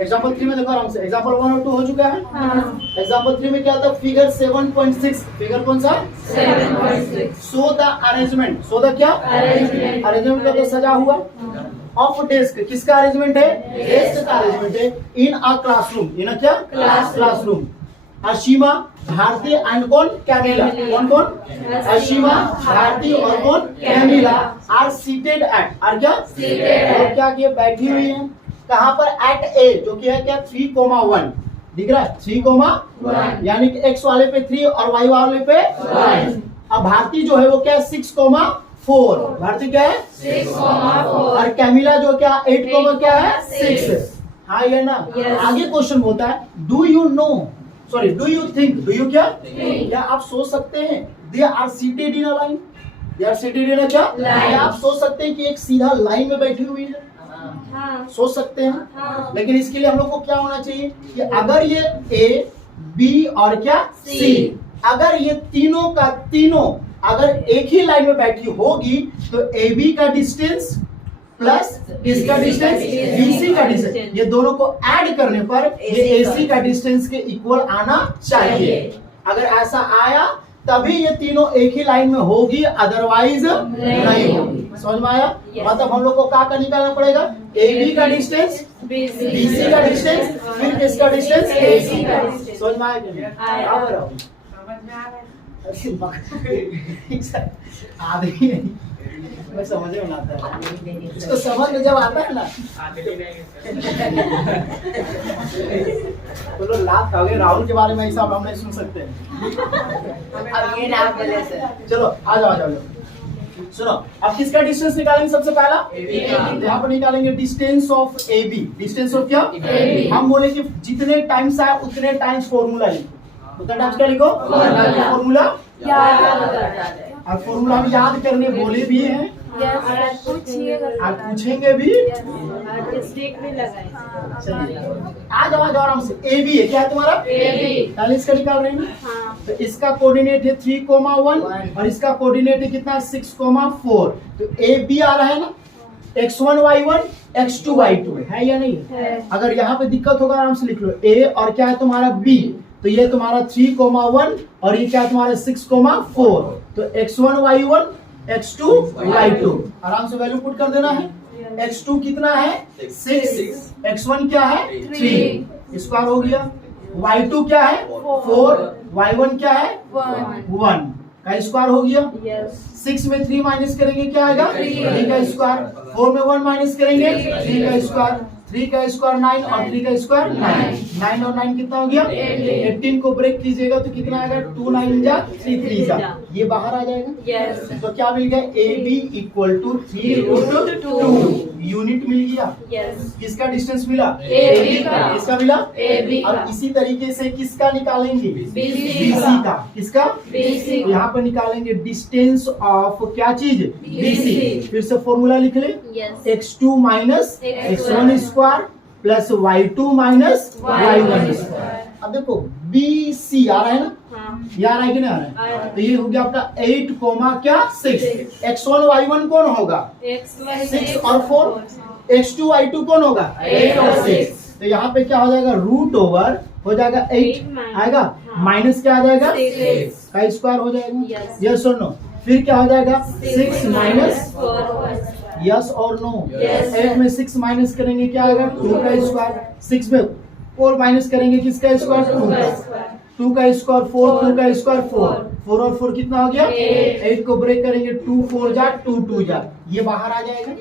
Example 3 में देखो आराम से, एग्जाम्पल 1 और 2 हो चुका है। एग्जाम्पल 3 में क्या था, फिगर 7.6, फिगर कौन सा 7.6। So the arrangement, so the क्या अरेंजमेंट का तो सजा हुआ ऑफ डेस्क, किसका अरेंजमेंट है, डेस्क का अरेंजमेंट है, in a classroom, in a क्या क्लासरूम। अशीमा, भारती एंड कौन कैमिला, कौन कौन अशीमा, भारती और कौन Camilla are seated at, are क्या Seated। क्या किए, बैठी हुई है कहाँ पर, एट ए, जो कि है क्या 3,1 दिख रहा है 3,1, यानी कि x वाले पे 3 और y वाले पे 1। अब भारती जो है वो क्या 6,4, भारती क्या है 6,4। और कैमिला जो क्या 8, क्या है 6। हाँ ये ना। Yes। आगे क्वेश्चन बोलता है do you know, sorry do you think, do you क्या Think। क्या आप सोच सकते हैं, they are seated in a line, they are seated in a क्या Line। क्या आप सोच सकते हैं कि एक सीधा लाइन में बैठी हुई है, सोच सकते हैं। लेकिन इसके लिए हम लोग को क्या होना चाहिए कि अगर ये ए बी और क्या सी, अगर ये तीनों का तीनों अगर एक ही लाइन में बैठी होगी तो ए बी का डिस्टेंस प्लस इसका डिस्टेंस बीसी का डिस्टेंस, ये दोनों को ऐड करने पर ये एसी का डिस्टेंस के इक्वल आना चाहिए। अगर ऐसा आया तभी ये तीनों एक ही लाइन में होगी, अदरवाइज नहीं होगी। समझ में आया? मतलब हम लोग को क्या निकालना पड़ेगा, ए बी का डिस्टेंस, बीसी का डिस्टेंस, फिर किसका डिस्टेंस, एसी का। समझ में आया कि नहीं? आदमी नहीं, मैं समझ में आता है, इसको समझ में जब आता है ना तो लोग लाभ खाओगे। राहुल के बारे में ऐसा हम नहीं सुन सकते हैं। चलो आ जाओ आ जाओ। सुनो, अब किसका डिस्टेंस निकालेंगे सबसे पहला, यहाँ पर निकालेंगे distance of A B. Distance of क्या, हम बोले कि जितने टाइम्स आए उतने टाइम्स फॉर्मूला लिखो, उतना टाइम्स क्या लिखो फॉर्मूला, और फॉर्मूला हम याद करने बोले भी हैं और पूछेंगे भी। चलिए आ जाओ आराम से। ए बी है क्या है तुम्हारा, पहले इसका निकाल रहे हैं तो इसका कोऑर्डिनेट है 3,1 और इसका कोऑर्डिनेट है कितना 6,4। तो ए बी आ रहा है ना, x1 y1 x2 y2 है या नहीं है? अगर यहाँ पे दिक्कत होगा आराम से लिख लो, ए और क्या है तुम्हारा b, तो ये तुम्हारा 3,1 और ये क्या है तुम्हारा 6,4। तो x1 y1 x2 y2 आराम से वैल्यू पुट कर देना है। x2 कितना है 6, x1 क्या है 3, स्क्वायर हो गया। y2 क्या है 4, y1 क्या है 1 का स्क्वायर हो गया। 6 में 3 माइनस करेंगे क्या आएगा 3 का स्क्वायर, 4 में 1 माइनस करेंगे 3 का स्क्वायर, 3 का स्क्वायर 9 और 3 का स्क्वायर 9 और 9 कितना हो गया 18 को ब्रेक कीजिएगा तो कितना आएगा 2 9 जा 3 3 जा, ये बाहर आ जाएगा। तो क्या मिल गया A B equal to 3√2 unit मिल गया। किसका डिस्टेंस मिला, AB का। किसका मिला AB का। अब इसी तरीके से किसका निकालेंगे BC का, किसका BC तो यहाँ पर निकालेंगे डिस्टेंस ऑफ क्या चीज BC। फिर से फॉर्मूला लिख ले, x2 minus x1 square plus y2 minus y1 square. अब देखो BC आ रहा है ना, ये आ रहा है कि नहीं आ रहा है? तो ये हो गया आपका 8 क्या 6, x1 y1 कौन होगा 6 और 4, x2 y2 कौन होगा 8 और 6। तो यहाँ पे क्या हो जाएगा रूट ओवर हो जाएगा 8 आएगा, माइनस क्या आ जाएगा का स्क्वायर हो जाएगा, यस और नो। फिर क्या हो जाएगा 6 माइनस यस और नो, 8 में 6 माइनस करेंगे क्या आएगा 2 का स्क्वायर, 6 में 4 माइनस करेंगे किसका स्क्वायर 2 का स्क्वायर 4, 2 का स्क्वायर 4 और 4 कितना हो गया 8 को ब्रेक करेंगे 2 4 जा 2 2 जा, ये बाहर आ जाएगा।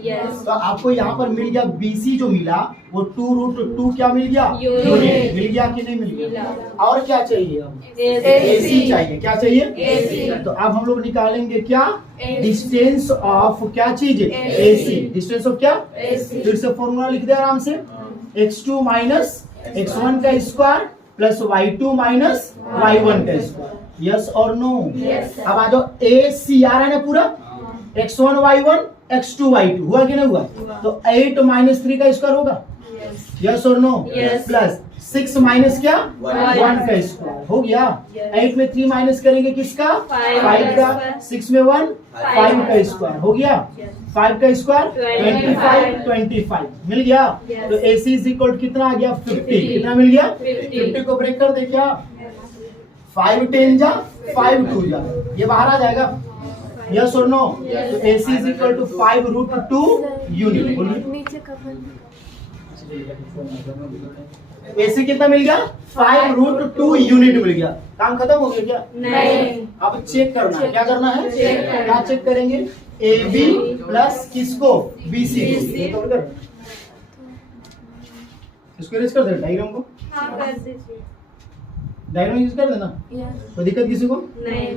तो आपको यहाँ पर मिल गया BC जो मिला वो 2√2 क्या मिल गया यूनिट मिल गया कि नहीं मिल गया। और क्या चाहिए अब AC चाहिए, क्या चाहिए तो अब हम लोग निकालेंगे क्या डिस्टेंस ऑफ क्या चीज AC, डिस्टेंस ऑफ क्या फिर से फॉर्मूला लिख दे आराम से, x2 माइनस x1 का square plus y2 minus y1 का स्क्वायर, यस और नो। अब आ जाओ AC आ रहा है ना पूरा, x1 y1 x2 y2 हुआ कि नहीं हुआ, तो 8 माइनस 3 का स्क्वायर होगा, यस और नो, प्लस 6 माइनस क्या One. 1 का स्क्वायर हो गया। Yes. 8 में 3 माइनस करेंगे किसका Five 5 का। का। 6 में 1 5 का स्क्वायर हो गया। 5 का स्क्वायर 25 मिल गया। Yes. तो AC इज इक्वल कितना आ गया 50 50. कितना मिल गया 50. 50 को ब्रेक कर दे क्या 5 10 जा 5 2 जा ये बाहर आ जाएगा। यस और नो। Yes. तो AC is equal to 5√2 unit. बोलिए नीचे का बंद। AC कितना मिल गया 5√2 यूनिट मिल गया। काम खत्म हो गया क्या नहीं। अब चेक करना है। क्या करना है चेक करना। क्या चेक करेंगे AB प्लस किसको BC को। BC। ये तो कर इसको इरेज कर दे डायग्राम को। हाँ कर दीजिए। डायग्राम यूज कर देना यस। कोई दिक्कत किसी को। नहीं।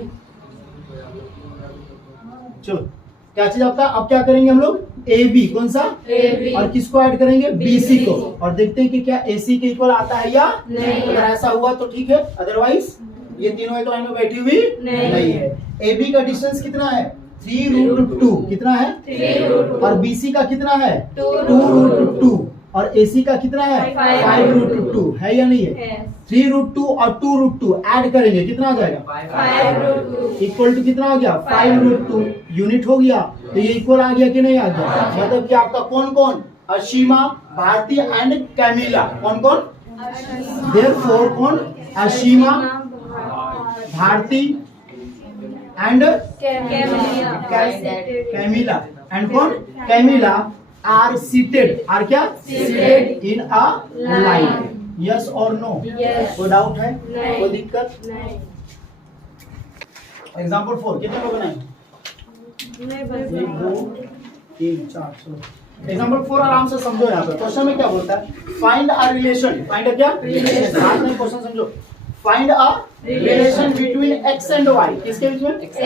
चलो क्या चीज आपका अब क्या करेंगे हम लोग AB कौन सा AB और किसको ऐड करेंगे BC को BC और देखते हैं कि क्या AC के इक्वल आता है या नहीं। अगर ऐसा हुआ तो ठीक है अदरवाइज ये तीनों एक लाइन में बैठी हुई नहीं। है। AB का डिस्टेंस कितना है 3√2 कितना है 3√2 और BC का कितना है 2√2 और AC का कितना है 5√2 है या नहीं है। है। 3√2 और 2√2 ऐड करेंगे कितना आ जाएगा 5√2 इक्वल टू कितना आ गया 5√2 यूनिट हो गया। तो ये इक्वल आ गया कि नहीं आ गया। मतलब कि आपका कौन कौन अशीमा भारती एंड कैमिला कौन कौन देयरफॉर कौन Ashima Bharti and Camilla and कौन कैमिला आर सीटेड आर क्या Seated in a line. Yes और नो। Yes. कोई डाउट है नहीं। कोई दिक्कत। नहीं। एग्जाम्पल 4 कितने लोग बनाए नहीं 1 2 3 4 चलो एग्जाम्पल 4 आराम से समझो। यहाँ पे क्वेश्चन में क्या बोलता है find a relation. Find a क्या Relation. साथ में क्वेश्चन समझो। Find a relation between x and y किसके बीच में x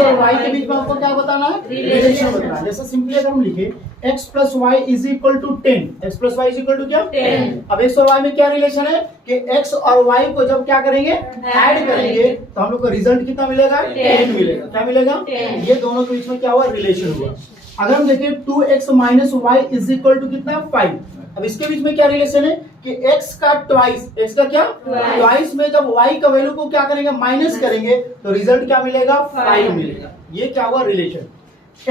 और y के बीच में आपको क्या बताना है रिलेशन बताना है। जैसे सिंपली अगर हम लिखे x plus y is equal to 10 x plus y is equal to क्या 10। अब x और y में क्या रिलेशन है कि x और y को जब क्या करेंगे ऐड करेंगे तो हम लोग को रिजल्ट कितना मिलेगा 10 मिलेगा। क्या मिलेगा 10। ये दोनों के बीच में क्या हुआ रिलेशन हुआ। अगर हम देखें 2x minus y is equal to कितना 5। अब इसके बीच में क्या रिलेशन है कि x का ट्वाइस x का क्या Twice। ट्वाइस में जब y का वैल्यू को क्या करेंगे माइनस करेंगे तो रिजल्ट क्या मिलेगा 5 मिलेगा। ये क्या हुआ relation.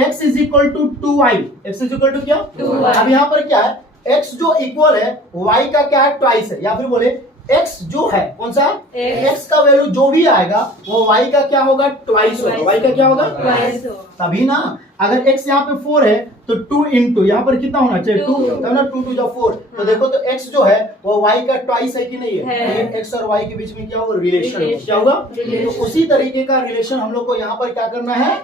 x is equal to 2y x is equal to क्या 2y। अब यहाँ पर क्या है x जो इक्वल है y का क्या है ट्वाइस है या फिर बोले x जो है कौन सा x का वैल्यू जो भी आएगा वो y का क्या होगा ट्वाइस होगा। y का क्या होगा Twice हो। तभी ना अगर x यहाँ पे 4 है तो 2 इंटू यहाँ पर कितना होना चाहिए 2 Two। तब ना 2 2 4 तो देखो तो x जो है वो y का ट्वाइस है कि नहीं है। है। तो ये x और y के बीच में क्या होगा रिलेशन Relation। क्या होगा Relation। तो उसी तरीके का रिलेशन हम लोग को यहाँ पर क्या करना है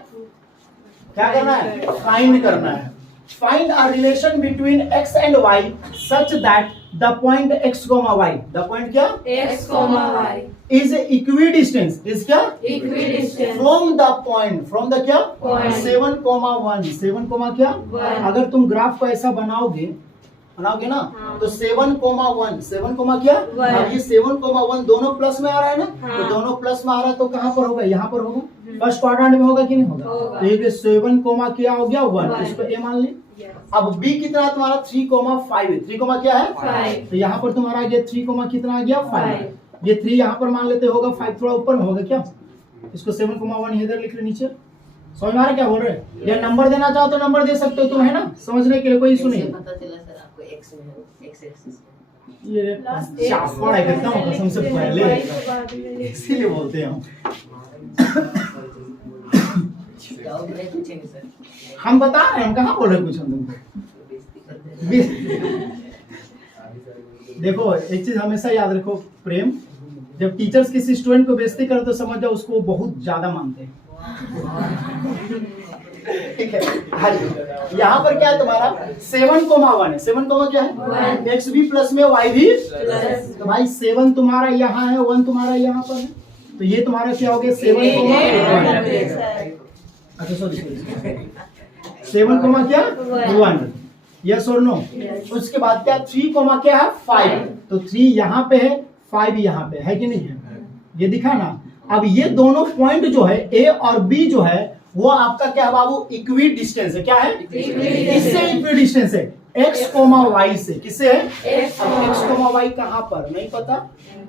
फाइंड करना है। Find a relation between x and y such that the point x, y the point क्या x, y is equidistance is क्या equidistant from the point from the क्या Point। 7,1 7, क्या One। अगर तुम ग्राफ को ऐसा बनाओगे ना हाँ। तो 7,1 7, क्या One। अब ये 7,1 दोनों प्लस में आ रहा है ना हाँ। तो दोनों प्लस में आ रहा है तो कहाँ पर होगा यहाँ पर होगा फर्स्ट क्वाड्रेंट में होगा कि नहीं होगा होगा। तो ये 7, क्या हो गया 1 One। इसको ए मान ली। Yes। अब बी कितना है तुम्हारा 3,5 है 3, क्या है 5 तो यहाँ पर तुम्हारा आ गया 3, कितना आ गया 5 Five। ये 3 यहाँ पर मान लेते होगा 5 थोड़ा ऊपर में होगा क्या इसको 7,1 इधर लिख ले नीचे। समझ में आ रहा है क्या बोल रहे हैं। या नंबर देना चाहो तो नंबर दे सकते हो तुम है ना समझने के लिए कोई इशू नहीं है। पता चला सर आपको एक्स में है एक्स एक्सिस में ये चापड़ है कितना कसम से पहले इसीलिए बोलते हैं हम डाउट नहीं पूछेंगे सर हम बता रहे हैं हम कहाँ बोल रहे हैं कुछ हम तुमको। बेइज्जती करते हैं देखो एक चीज हमेशा याद रखो प्रेम जब टीचर्स किसी स्टूडेंट को बेइज्जती करे तो समझ जाओ उसको बहुत ज्यादा मानते हैं। ठीक है हाँ जी। यहाँ पर क्या है तुम्हारा 7,1 है 7, क्या है One। एक्स भी प्लस में वाई भी Plus। तो भाई 7 तुम्हारा यहाँ है 1 तुम्हारा यहाँ पर है तो ये तुम्हारा क्या हो गया 7,1 अच्छा सॉरी 7, क्या One। 1 यस और नो। Yes। उसके बाद क्या 3, क्या है 5 तो 3 यहाँ पे है 5 यहाँ पे है कि नहीं है ये दिखा ना। अब ये दोनों पॉइंट जो है ए और बी जो है वो आपका क्या है बाबू इक्वी डिस्टेंस है क्या है Equidistant। इससे इक्वी डिस्टेंस है x कोमा y से, किससे है? X, अब x कोमा y कहाँ पर नहीं पता,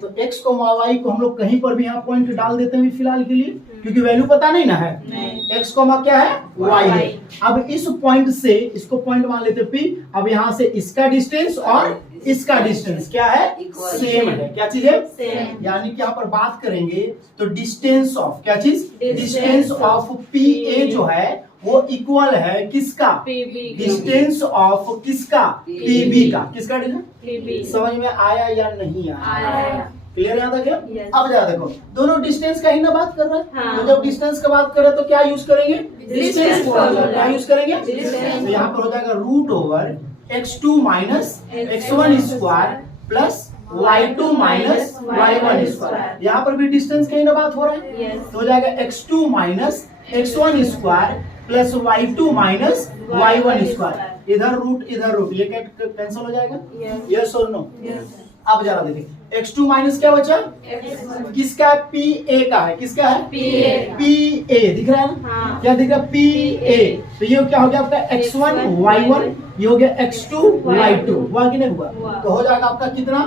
तो x कोमा y को हम लोग कहीं पर भी यहाँ पॉइंट डाल देते हैं फिलहाल के लिए, क्योंकि वैल्यू पता नहीं ना है। x कोमा क्या है? y है। अब इस पॉइंट से इसको पॉइंट मान लेते p। अब यहाँ से इसका डिस्टेंस और इसका डिस्टेंस क्या है? सेम है। क्या चीज है? Same. यानी कि यहाँ पर बात करेंगे तो डिस्टेंस ऑफ क्या चीज? Distance डिस्टेंस ऑफ PA जो है वो इक्वल है किसका? PB. डिस्टेंस ऑफ किसका? PB का। किसका? PB. समझ में आया या नहीं आया? आया. क्लियर यहाँ तक है? Yes. अब जरा देखो, दोनों डिस्टेंस का ही ना बात कर रहे हैं। हाँ. तो जब डिस्टेंस का बात कर रहे हैं तो क्या यूज करेंगे? Distance formula. क्या यूज करेंगे? Distance. तो यहाँ पर हो जाएगा root over x2 minus x1 square plus y2 minus y1 square. यहाँ पर भी डिस्टेंस का ही ना बात हो रहा है। Yes. तो हो जाएगा x2 minus x1 square plus y2 minus y1 square. इधर रूट ये कैंसिल हो जाएगा। Yes. यस और नो? Yes. अब जरा देखिए x2 माइनस क्या बचा? X1. किसका है? PA का है। किसका है? PA. PA दिख रहा है ना? हाँ. क्या दिख रहा है? PA। तो ये क्या हो गया आपका x1 y1, ये हो गया x2 y2। हुआ कि नहीं हुआ? हुआ। तो हो जाएगा आपका कितना?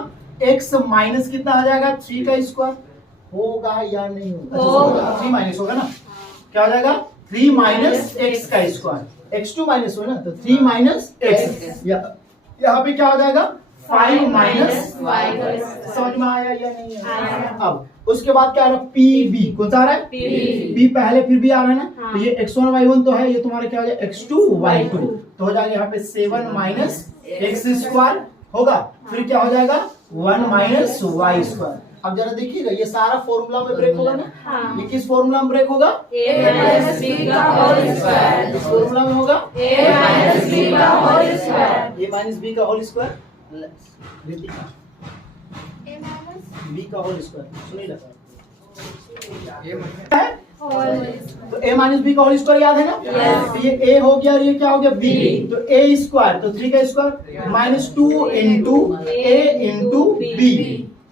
x माइनस कितना आ जाएगा? 3 का स्क्वायर। होगा या नहीं होगा? होगा। 3 माइनस होगा ना? क्या हो जाएगा? 3 माइनस x का स्क्वायर। x2 माइनस हो ना, तो 3 माइनस x। यहाँ पे क्या हो जाएगा? 5 माइनस y। समझ में आया या नहीं आया? आया। अब उसके बाद क्या आ रहा है? PB। कौन सा आ रहा है? PB. B पहले फिर भी आ रहा है ना? हाँ. तो ये x1 y1 तो है, ये तुम्हारा क्या हो जाएगा? x2 y2। तो हो जाएगा यहाँ पे 7 माइनस x स्क्वायर होगा, फिर क्या हो जाएगा? 1 माइनस y स्क्वायर। अब जरा देखिएगा, ये सारा फॉर्मूला में ब्रेक होगा ना? हाँ. ये किस फॉर्मूला में ब्रेक होगा? A minus B का whole square. इस फॉर्मूला में होगा A minus B का whole square. a minus b का होल स्क्वायर b का होल स्क्वायर सुनिए लगा है। तो a माइनस बी का होल स्क्वायर याद है ना? Yes. तो ये a हो गया और ये क्या हो गया? b। तो a स्क्वायर तो 3 का स्क्वायर minus 2 into a into b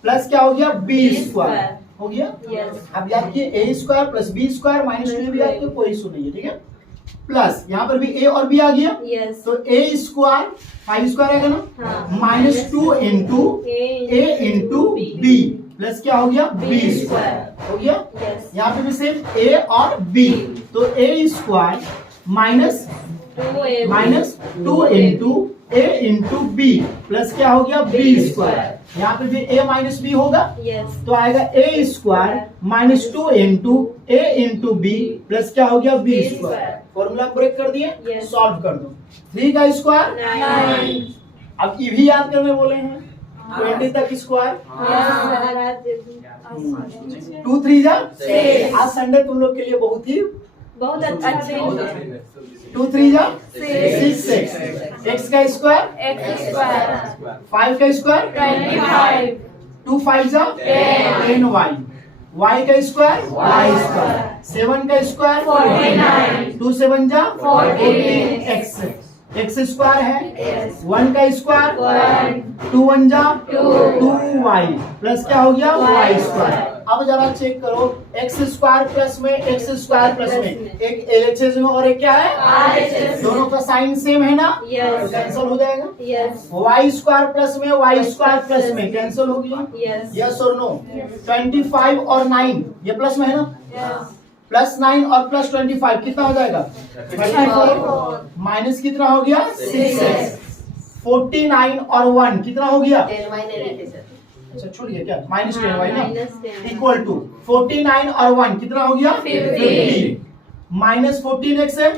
plus क्या हो गया? b स्क्वायर हो गया। Yes. अब याद किए a square plus b square minus 2 भी याद किए, कोई इशू नहीं है, ठीक है। प्लस यहाँ पर भी a और b आ गया, Yes. तो a स्क्वायर 5 स्क्वायर आएगा ना? हाँ. Minus 2 into a into b plus क्या हो गया? b स्क्वायर हो गया। Yes. यहाँ पे भी सेम a और b, तो a square minus 2 into a into b plus क्या हो गया? b square. यहाँ पे भी a माइनस b होगा, Yes. तो आएगा a square minus 2 into a into b plus क्या हो गया? b square. फॉर्मूला ब्रेक कर दिए, Yes. सॉल्व कर दो। 3 का स्क्वायर 9. अब ये भी याद करने बोले हैं, 20 तक स्क्वायर, 2 3 जा। Six. आज संडे तुम लोग के लिए बहुत ही बहुत अच्छा दिन. 2 3 जा Six. 6 x का स्क्वायर X square. 5 का स्क्वायर 25. 2 5 जा 10 y का स्क्वायर y स्क्वायर 7 का स्क्वायर 49. 2 7 जा 14 x स्क्वायर है, Yes. 1 का स्क्वायर 1. 2 1 जा 2. 2y प्लस क्या हो गया? Y y square. अब जरा चेक करो, x स्क्वायर प्लस में x स्क्वायर प्लस में एक LHS में और एक क्या है? RHS. दोनों का साइन सेम है ना? Yes. तो कैंसिल हो जाएगा। Yes. y स्क्वायर प्लस में y स्क्वायर प्लस में कैंसिल हो गया। Yes. यस और नो? 25 और 9 ये प्लस में है ना? Yes. प्लस 9 और प्लस 25 कितना हो जाएगा? 34 माइनस कितना हो गया? 6x। 49 और 1 कितना हो गया? 10 y नहीं लिखे सर. अच्छा छोड़िए, क्या माइनस 10 हाँ, y ना -10. इक्वल टू 49 और 1 कितना हो गया? 50. माइनस 14x है,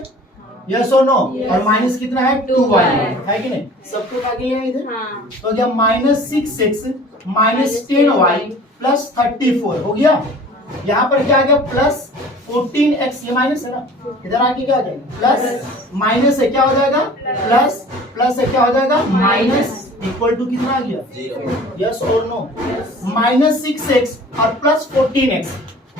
यस और नो? Yes. और माइनस कितना है? 2y 2y है कि नहीं? सबको आगे ले आए इधर, हाँ. तो क्या minus 6x minus 10y plus 34 हो गया। यहाँ पर क्या आ गया? प्लस 14x, ये माइनस है ना, इधर आके क्या आ जाएगा? प्लस माइनस है क्या हो जाएगा? प्लस प्लस है क्या हो जाएगा? माइनस इक्वल टू कितना आ गया? यस और नो? माइनस 6x और plus 14x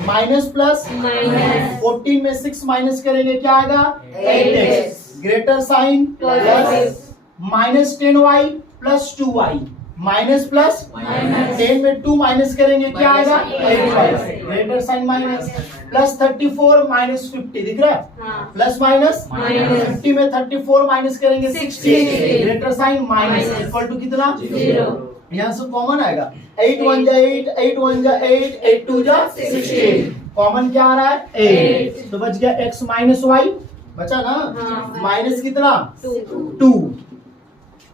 minus plus minus 14 में 6 माइनस करेंगे क्या आएगा? 8x greater sign plus plus minus 10y plus 2y minus plus minus 10 में 2 माइनस करेंगे क्या आएगा? Minus 8y greater sign minus plus 34 minus 50 दिख रहा है, प्लस माइनस माइनस 50 में 34 माइनस करेंगे 60, 60, greater sign minus minus, equal to कितना, 0, यहाँ से कॉमन आएगा 8 1 जा 8, 8 1 जा 8, 8 2 जा 16, कॉमन क्या आ रहा है 8, तो बच गया x माइनस वाई, बचा ना, हाँ। माइनस कितना 2, 2,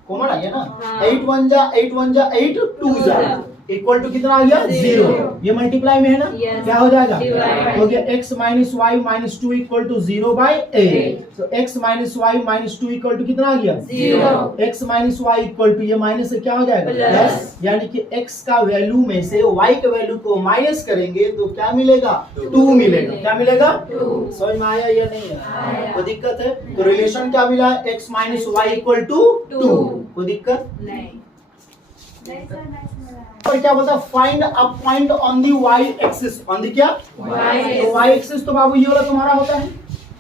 कॉमन आ गया ना, हाँ। 8 1 जा 8 1 जा 8, 2 जा इक्वल टू कितना आ गया 0, ये मल्टीप्लाई में है ना, Yes. क्या हो जाएगा, Divide. हो गया x minus y minus 2 equal to 0 by 8, तो x minus y minus 2 equal to कितना आ गया 0, x minus y equal to ये माइनस से क्या हो जाएगा Plus. प्लस, यानी कि x का वैल्यू में से y के वैल्यू को माइनस करेंगे तो क्या मिलेगा 2 मिलेगा, क्या मिलेगा 2, समझ में आया या नहीं आया, आया। कोई दिक्कत है, तो रिलेशन क्या मिला x minus y equal to 2, 2, कोई दिक्कत, नहीं, और क्या बोलता है find a point on the y axis, on the क्या, तो y एक्सिस तो बाबू ये वाला तुम्हारा होता है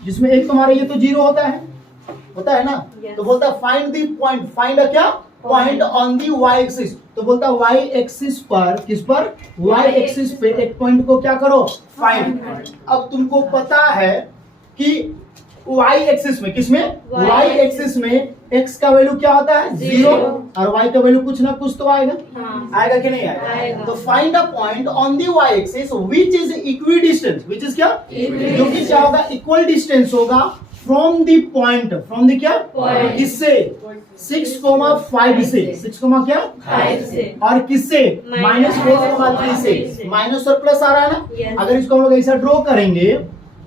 जिसमें एक तुम्हारा ये तो 0 होता है ना, Yes. तो बोलता है find the point, find a क्या point on the y axis, तो बोलता है y एक्सिस पर, किस पर, y एक्सिस पे एक पॉइंट को क्या करो फाइंड, अब तुमको पता है कि y एक्सिस में, किसमें, y एक्सिस में x का वैल्यू क्या होता है 0 और y का वैल्यू कुछ ना कुछ तो आएगा, हाँ, आएगा कि नहीं आएगा, आएगा। तो find a point on the y axis which is equi distance, which is क्या, जो कि क्या होगा इक्वल डिस्टेंस होगा from the point, from the क्या Point. किससे 6,5 से, 6, क्या 5 से, और किससे Minus -4,3 से, से। माइनस और प्लस आ रहा है ना, Yes. अगर इसको हम लोग ऐसा ड्रॉ करेंगे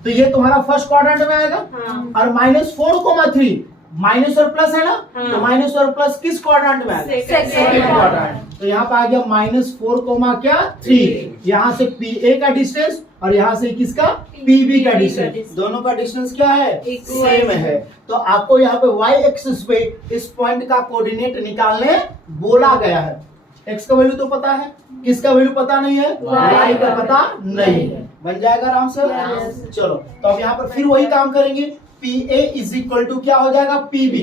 तो ये तुम्हारा फर्स्ट क्वाड्रेंट में आएगा, हाँ, और -4,3 माइनस और प्लस है ना, हाँ। तो माइनस और प्लस किस क्वाड्रेंट में आएगा, Second सेकंड quadrant. क्वाड्रेंट, तो यहाँ पे आ गया -4, क्या 3, यहाँ से PA का डिस्टेंस और यहाँ से किसका PB का डिस्टेंस, दोनों का डिस्टेंस क्या है Equal. सेम है, तो आपको यहाँ पे y एक्सिस पे इस पॉइंट का कोऑर्डिनेट निकालने बोला गया है, x का वैल्यू तो पता है, किसका वैल्यू पता नहीं है, y का पता नहीं है, बन जाएगा आराम से, Yes. चलो तो अब यहाँ पर फिर वही काम करेंगे, PA इज इक्वल टू क्या हो जाएगा PB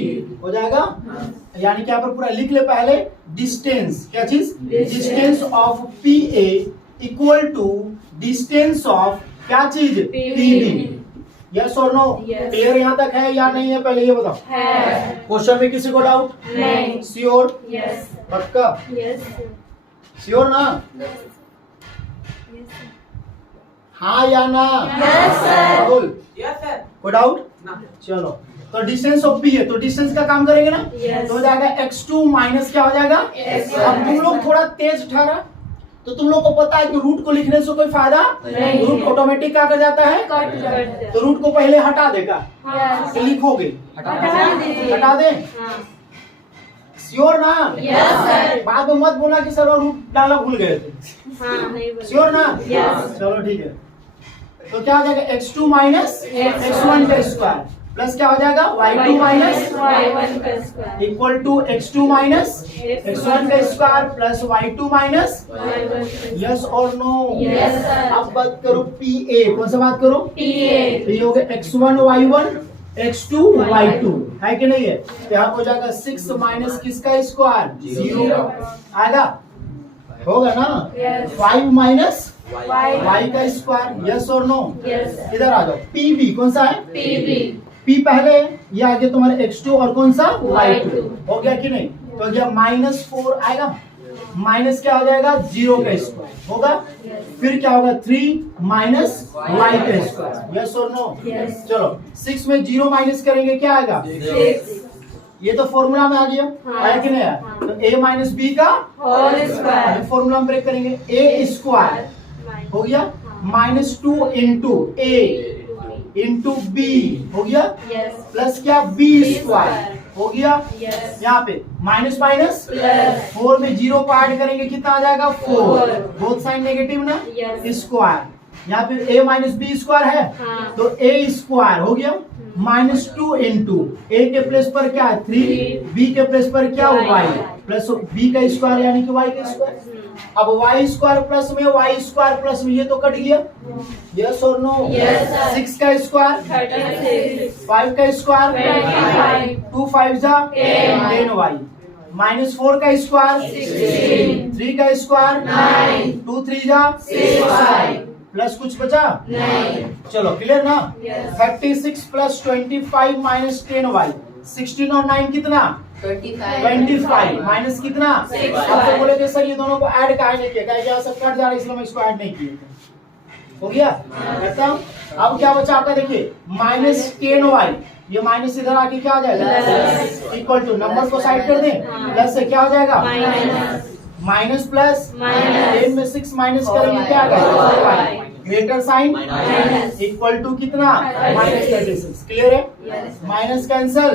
हो जाएगा, यानी कि यहाँ पर पूरा लिख ले पहले, डिस्टेंस, क्या चीज, distance of PA equal to distance of क्या चीज PB, यस और नो, Yes. क्लियर यहाँ तक है या नहीं है, पहले ये बताओ, है, क्वेश्चन में किसी को डाउट, नहीं, श्योर, यस, पक्का यस, श्योर ना, हाँ या ना, Yes, sir. बोल, Yes, sir. कोई डाउट, चलो तो डिस्टेंस ऑफ पी है तो डिस्टेंस का काम करेंगे ना, Yes. तो हो जाएगा x2 माइनस क्या हो जाएगा, X1. अब तुम लोग थोड़ा तेज ठहरा, तो तुम लोग को पता है कि रूट को लिखने से कोई फायदा नहीं। रूट ऑटोमेटिक क्या कर जाता है, कट कर तो रूट को पहले हटा देगा, Yes. तो लिखोगे, हटा दीजिए। हटा दें, हाँ, श्योर ना, Yes, sir. बाद में मत बोला कि सर रूट डाला भूल गए थे, हाँ, नहीं बोलिए। श्योर ना, Yes. चलो ठीक है, तो क्या हो जाएगा x2 माइनस x1 का स्क्वायर प्लस क्या हो जाएगा y2 माइनस Y1 का square equal to x2 minus x1 का square plus y2 minus, Y1 का यस और नो, Yes, sir. अब बात करो PA, कौन सा बात करो, PA तो ये हो गया x1 y1 x2 y2 है कि नहीं है, तो यहाँ हो जाएगा 6 माइनस किसका स्क्वायर 0 आएगा, होगा ना, Yes. 5 माइनस Y y का स्क्वायर, यस और नो, Yes, sir. इधर आ जाओ, PB कौन सा है, PB P पहले, ये आगे तुम्हारे x2 और कौन सा y2 Y2. हो गया कि नहीं, तो हो गया -4 आएगा, माइनस क्या हो जाएगा 0 का स्क्वायर होगा, फिर क्या होगा 3 माइनस y का स्क्वायर, यस और नो, Yes. चलो 6 में 0 माइनस करेंगे क्या आएगा, 6 ये तो फॉर्मूला में आ गया, हाँ. आया कि नहीं आया, हाँ. तो a माइनस बी का होल स्क्वायर फॉर्मूला में ब्रेक करेंगे, a स्क्वायर हो गया -2 इंटू a इंटू b हो गया यस प्लस क्या b स्क्वायर हो गया, यस यहाँ पे माइनस माइनस प्लस 4 में 0 को ऐड करेंगे कितना आ जाएगा 4, 4. बोथ साइड नेगेटिव ना, यस स्क्वायर यहाँ पे a माइनस बी स्क्वायर है, हाँ तो a स्क्वायर हो गया -2 इंटू a के प्लेस पर क्या है 3, b के प्लेस पर क्या y प्लस b का स्क्वायर यानी कि y का स्क्वायर, अब y स्क्वायर प्लस में y स्क्वायर प्लस में ये तो कट गया, यस और नो, Yes, sir. 6 का स्क्वायर 36 5 का स्क्वायर 25 2 5 जा 10 10y -4 का स्क्वायर 16 3 का स्क्वायर 9 2 3 जा 6 5 प्लस कुछ बचा नहीं। चलो क्लियर ना। Yes. 36 प्लस 25 माइनस 10y, 16 और 9 कितना 25 माइनस कितना 6y। आपको बोले थे सर ये दोनों को ऐड काहे नहीं किया, क्या सब कट जा रहा है इसलिए मैं इसको ऐड नहीं किया। हो गया करता हूं। अब क्या बचा आपका देखिए माइनस 10y, ये माइनस इधर आके क्या आ जाएगा इक्वल टू, नंबर को साइड कर दें प्लस से क्या हो जाएगा माइनस प्लस, माइनस। 10 में 6 माइनस करेंगे क्या आ जाएगा greater sign minus. Equal to कितना माइनस 36। क्लियर है Yes. माइनस कैंसल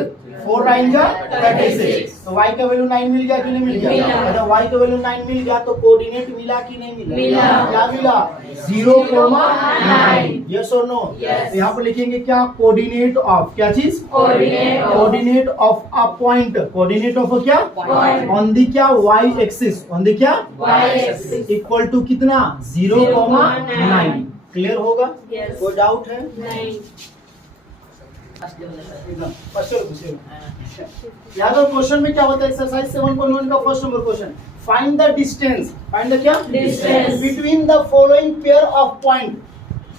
4 9 जा 36, तो y का वैल्यू 9 मिल गया कि नहीं मिल गया। मिला। अगर y का वैल्यू 9 मिल गया तो कोऑर्डिनेट मिला कि नहीं मिला मिला। क्या मिला 0,9। यस और नो। Yes. यहाँ पर लिखेंगे क्या कोऑर्डिनेट ऑफ क्या चीज Coordinate of- coordinate of a point, coordinate of क्या Point. ऑन दी क्या y एक्सिस, ऑन दी क्या Y-axis. इक्वल टू कितना 0,9। 0,9। क्लियर होगा Yes. कोई डाउट है नहीं। एकदम यहाँ पर क्वेश्चन में क्या होता है एक्सरसाइज 7.1 का first number question, find the distance, find the क्या Distance. Between the following pair of point,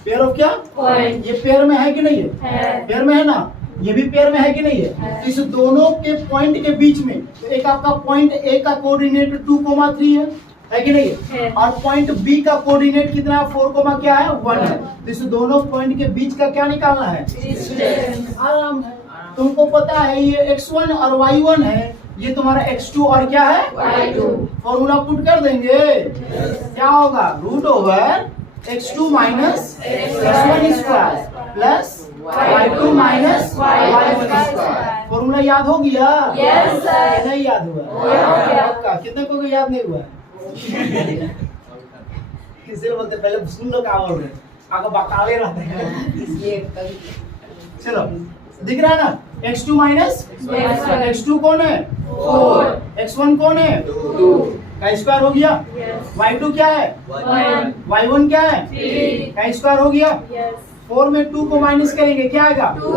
pair of क्या Point. ये पेयर में है कि नहीं है है। पेयर में है ना, ये भी पेयर में है कि नहीं है है। इस दोनों के पॉइंट के बीच में तो एक आपका पॉइंट ए का कोऑर्डिनेट 2,3 है कि नहीं है। और पॉइंट बी का कोऑर्डिनेट कितना है 4, क्या है 1 है, तो इस दोनों पॉइंट के बीच का क्या निकालना है Distance. आराम है। तुमको पता है ये x1 और y1 है, ये तुम्हारा x2 और क्या है Y2. फॉर्मूला पुट कर देंगे क्या होगा root over x2 minus x1 square plus y2 minus y1 square. Formula याद हो गया Yes, sir. नहीं याद हुआ हो गया। पक्का? कितने को याद नहीं हुआ इसलिए बोलते पहले सुन लो क्या बोल रहे आगे बकाले रहते हैं। चलो दिख रहा है ना x2 माइनस X1. x2 कौन है 4. x1 कौन है 2. का स्क्वायर हो गया Yes. y2 क्या है 1. y1 क्या है 3. का स्क्वायर हो गया Yes. 4 में 2 को माइनस करेंगे क्या आएगा 2.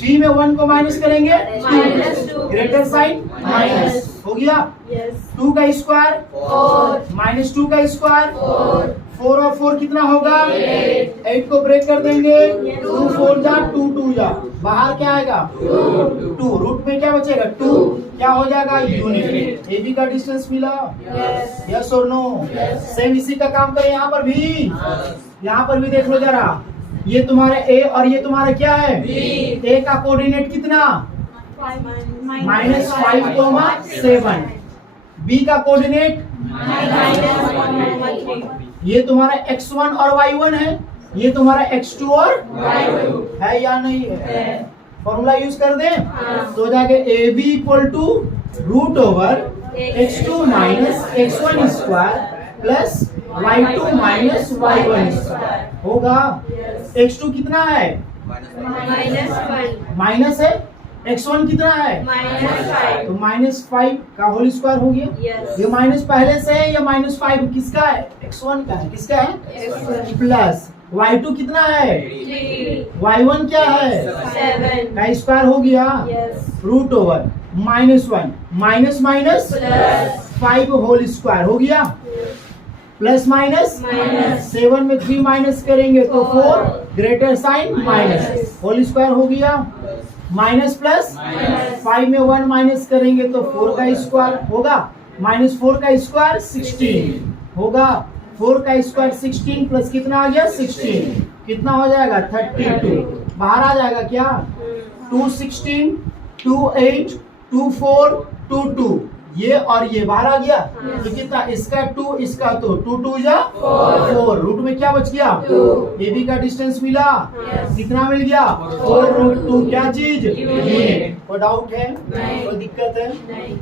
3 में 1 को माइनस करेंगे Minus 2. ग्रेटर साइन माइनस हो गया Yes. 2 का स्क्वायर 4. माइनस 2 का स्क्वायर 4. 4 और 4 कितना होगा 8. 8 को ब्रेक कर देंगे Yes. 2 4 जा 2 2 जा बाहर क्या आएगा 2 रूट में क्या बचेगा 2 क्या हो जाएगा यूनिट। ए बी का डिस्टेंस मिला Yes. यस और नो Yes. सेम इसी का काम करें यहाँ पर भी यहाँ पर भी देख लो जरा ये तुम्हारा ए और ये तुम्हारा क्या है B. ए का कोऑर्डिनेट कितना माइनस 5,7 बी का कोऑर्डिनेट Minus 1. ये तुम्हारा x1 और y1 है ये तुम्हारा x2 और Y2. है या नहीं है फॉर्मूला यूज कर दें हाँ। तो जाके A B equal to root over x2 minus x1 square plus y2 minus y1 square होगा। x2 कितना है Minus 1. माइनस है x1 कितना है Minus 5. तो -5 का होल स्क्वायर हो गया। Yes. ये माइनस पहले से है या -5 किसका है x1 का है किसका है X1. प्लस y2 कितना है 3. y1 क्या है 7. का स्क्वायर हो गया Yes. Root over -1 minus minus Plus. 5 whole square हो गया प्लस माइनस Minus. 7 में 3 माइनस करेंगे तो 4 4 greater sign minus Minus. Whole square हो गया माइनस प्लस Minus. 5 में 1 माइनस करेंगे तो 4 का स्क्वायर होगा -4 का स्क्वायर 16 होगा 4 का स्क्वायर 16 प्लस कितना आ गया 16 कितना हो जाएगा 32 बाहर आ जाएगा क्या 2 16 2 8 2 4 2 2 ये और ये बाहर आ गया तो कितना इसका 2 इसका तो 2 2 जा 4 रूट में क्या बच गया 2. ए बी का डिस्टेंस मिला Yes. कितना मिल गया 4 रूट 2 क्या चीज Unit. यूनिट। कोई डाउट है नहीं। कोई दिक्कत है नहीं.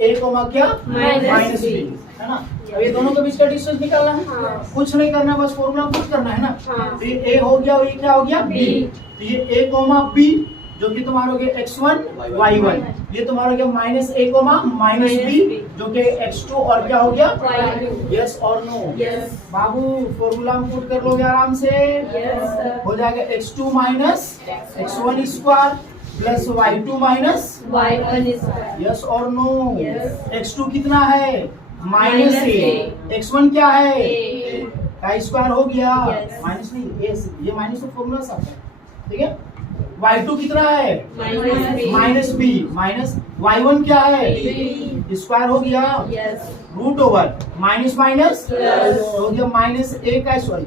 ए कोमा क्या Minus माइनस B. बी है ना। अब ये दोनों के बीच का डिस्टेंस निकालना है हाँ. कुछ नहीं करना बस फॉर्मूला पुट करना है ना हाँ. तो ये ए हो गया और ये क्या हो गया बी B. तो ये ए कोमा बी जो कि तुम्हारा हो गया x1 y1 ये तुम्हारा हो गया minus A comma minus Minus B B. जो कि x2 और क्या हो गया Y2. यस और नो Yes. बाबू फॉर्मूला में पुट कर लोगे आराम से Yes, sir. हो जाएगा x2 minus x1 square plus y2 minus Y1 square. Yes और नो Yes. x2 कितना है minus Minus A A. x1 क्या है A. का स्क्वायर हो गया, Yes. माइनस नहीं ये माइनस तो फॉर्मूला सब है, ठीक है। y2 कितना है माइनस बी, माइनस y1 क्या है स्क्वायर हो गया, Yes. Root over minus minus Plus. हो गया माइनस ए का, सॉरी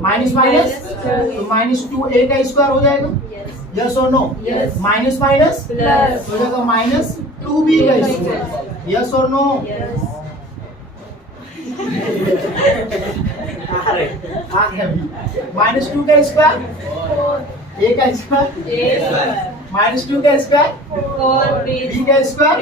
माइनस माइनस तो माइनस 2a का स्क्वायर हो जाएगा, Yes. यस और no, Yes. Minus minus Plus. हो जाएगा माइनस 2b का स्क्वायर, यस और नो। Yes. माइनस 2 का स्क्वायर a का स्क्वायर माइनस 2 का स्क्वायर b का स्क्वायर,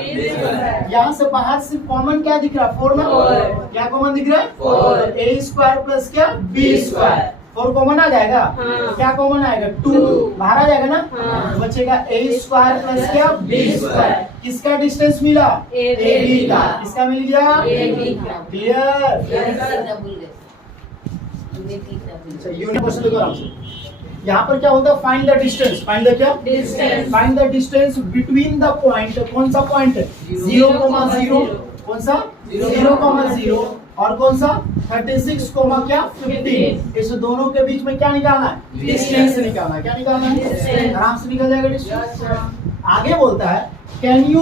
यहाँ से बाहर से कॉमन क्या दिख रहा है 4 ना, Four. क्या कॉमन दिख रहा है Four. a स्क्वायर प्लस क्या b स्क्वायर, 4 कॉमन आ जाएगा, हाँ. क्या कॉमन आएगा 2 Two. बाहर आ जाएगा ना, हाँ. तो बचेगा a स्क्वायर प्लस क्या b स्क्वायर, किसका डिस्टेंस मिला AB का, किसका मिल गया AB का. क्लियर। लिखना भूल गए, यूनिट लिखना भूल अच्छा गए। यूनिट क्वेश्चन देखो आराम से, यहाँ पर क्या होता है find the distance, find the क्या Distance. Find the distance between the point, कौन सा पॉइंट 0,0, कौन सा 0,0 और कौन सा 36, क्या 15, इस दोनों के बीच में क्या निकालना है डिस्टेंस निकालना है, क्या निकालना है Distance. आराम से निकल जाएगा डिस्टेंस। आगे बोलता है कैन यू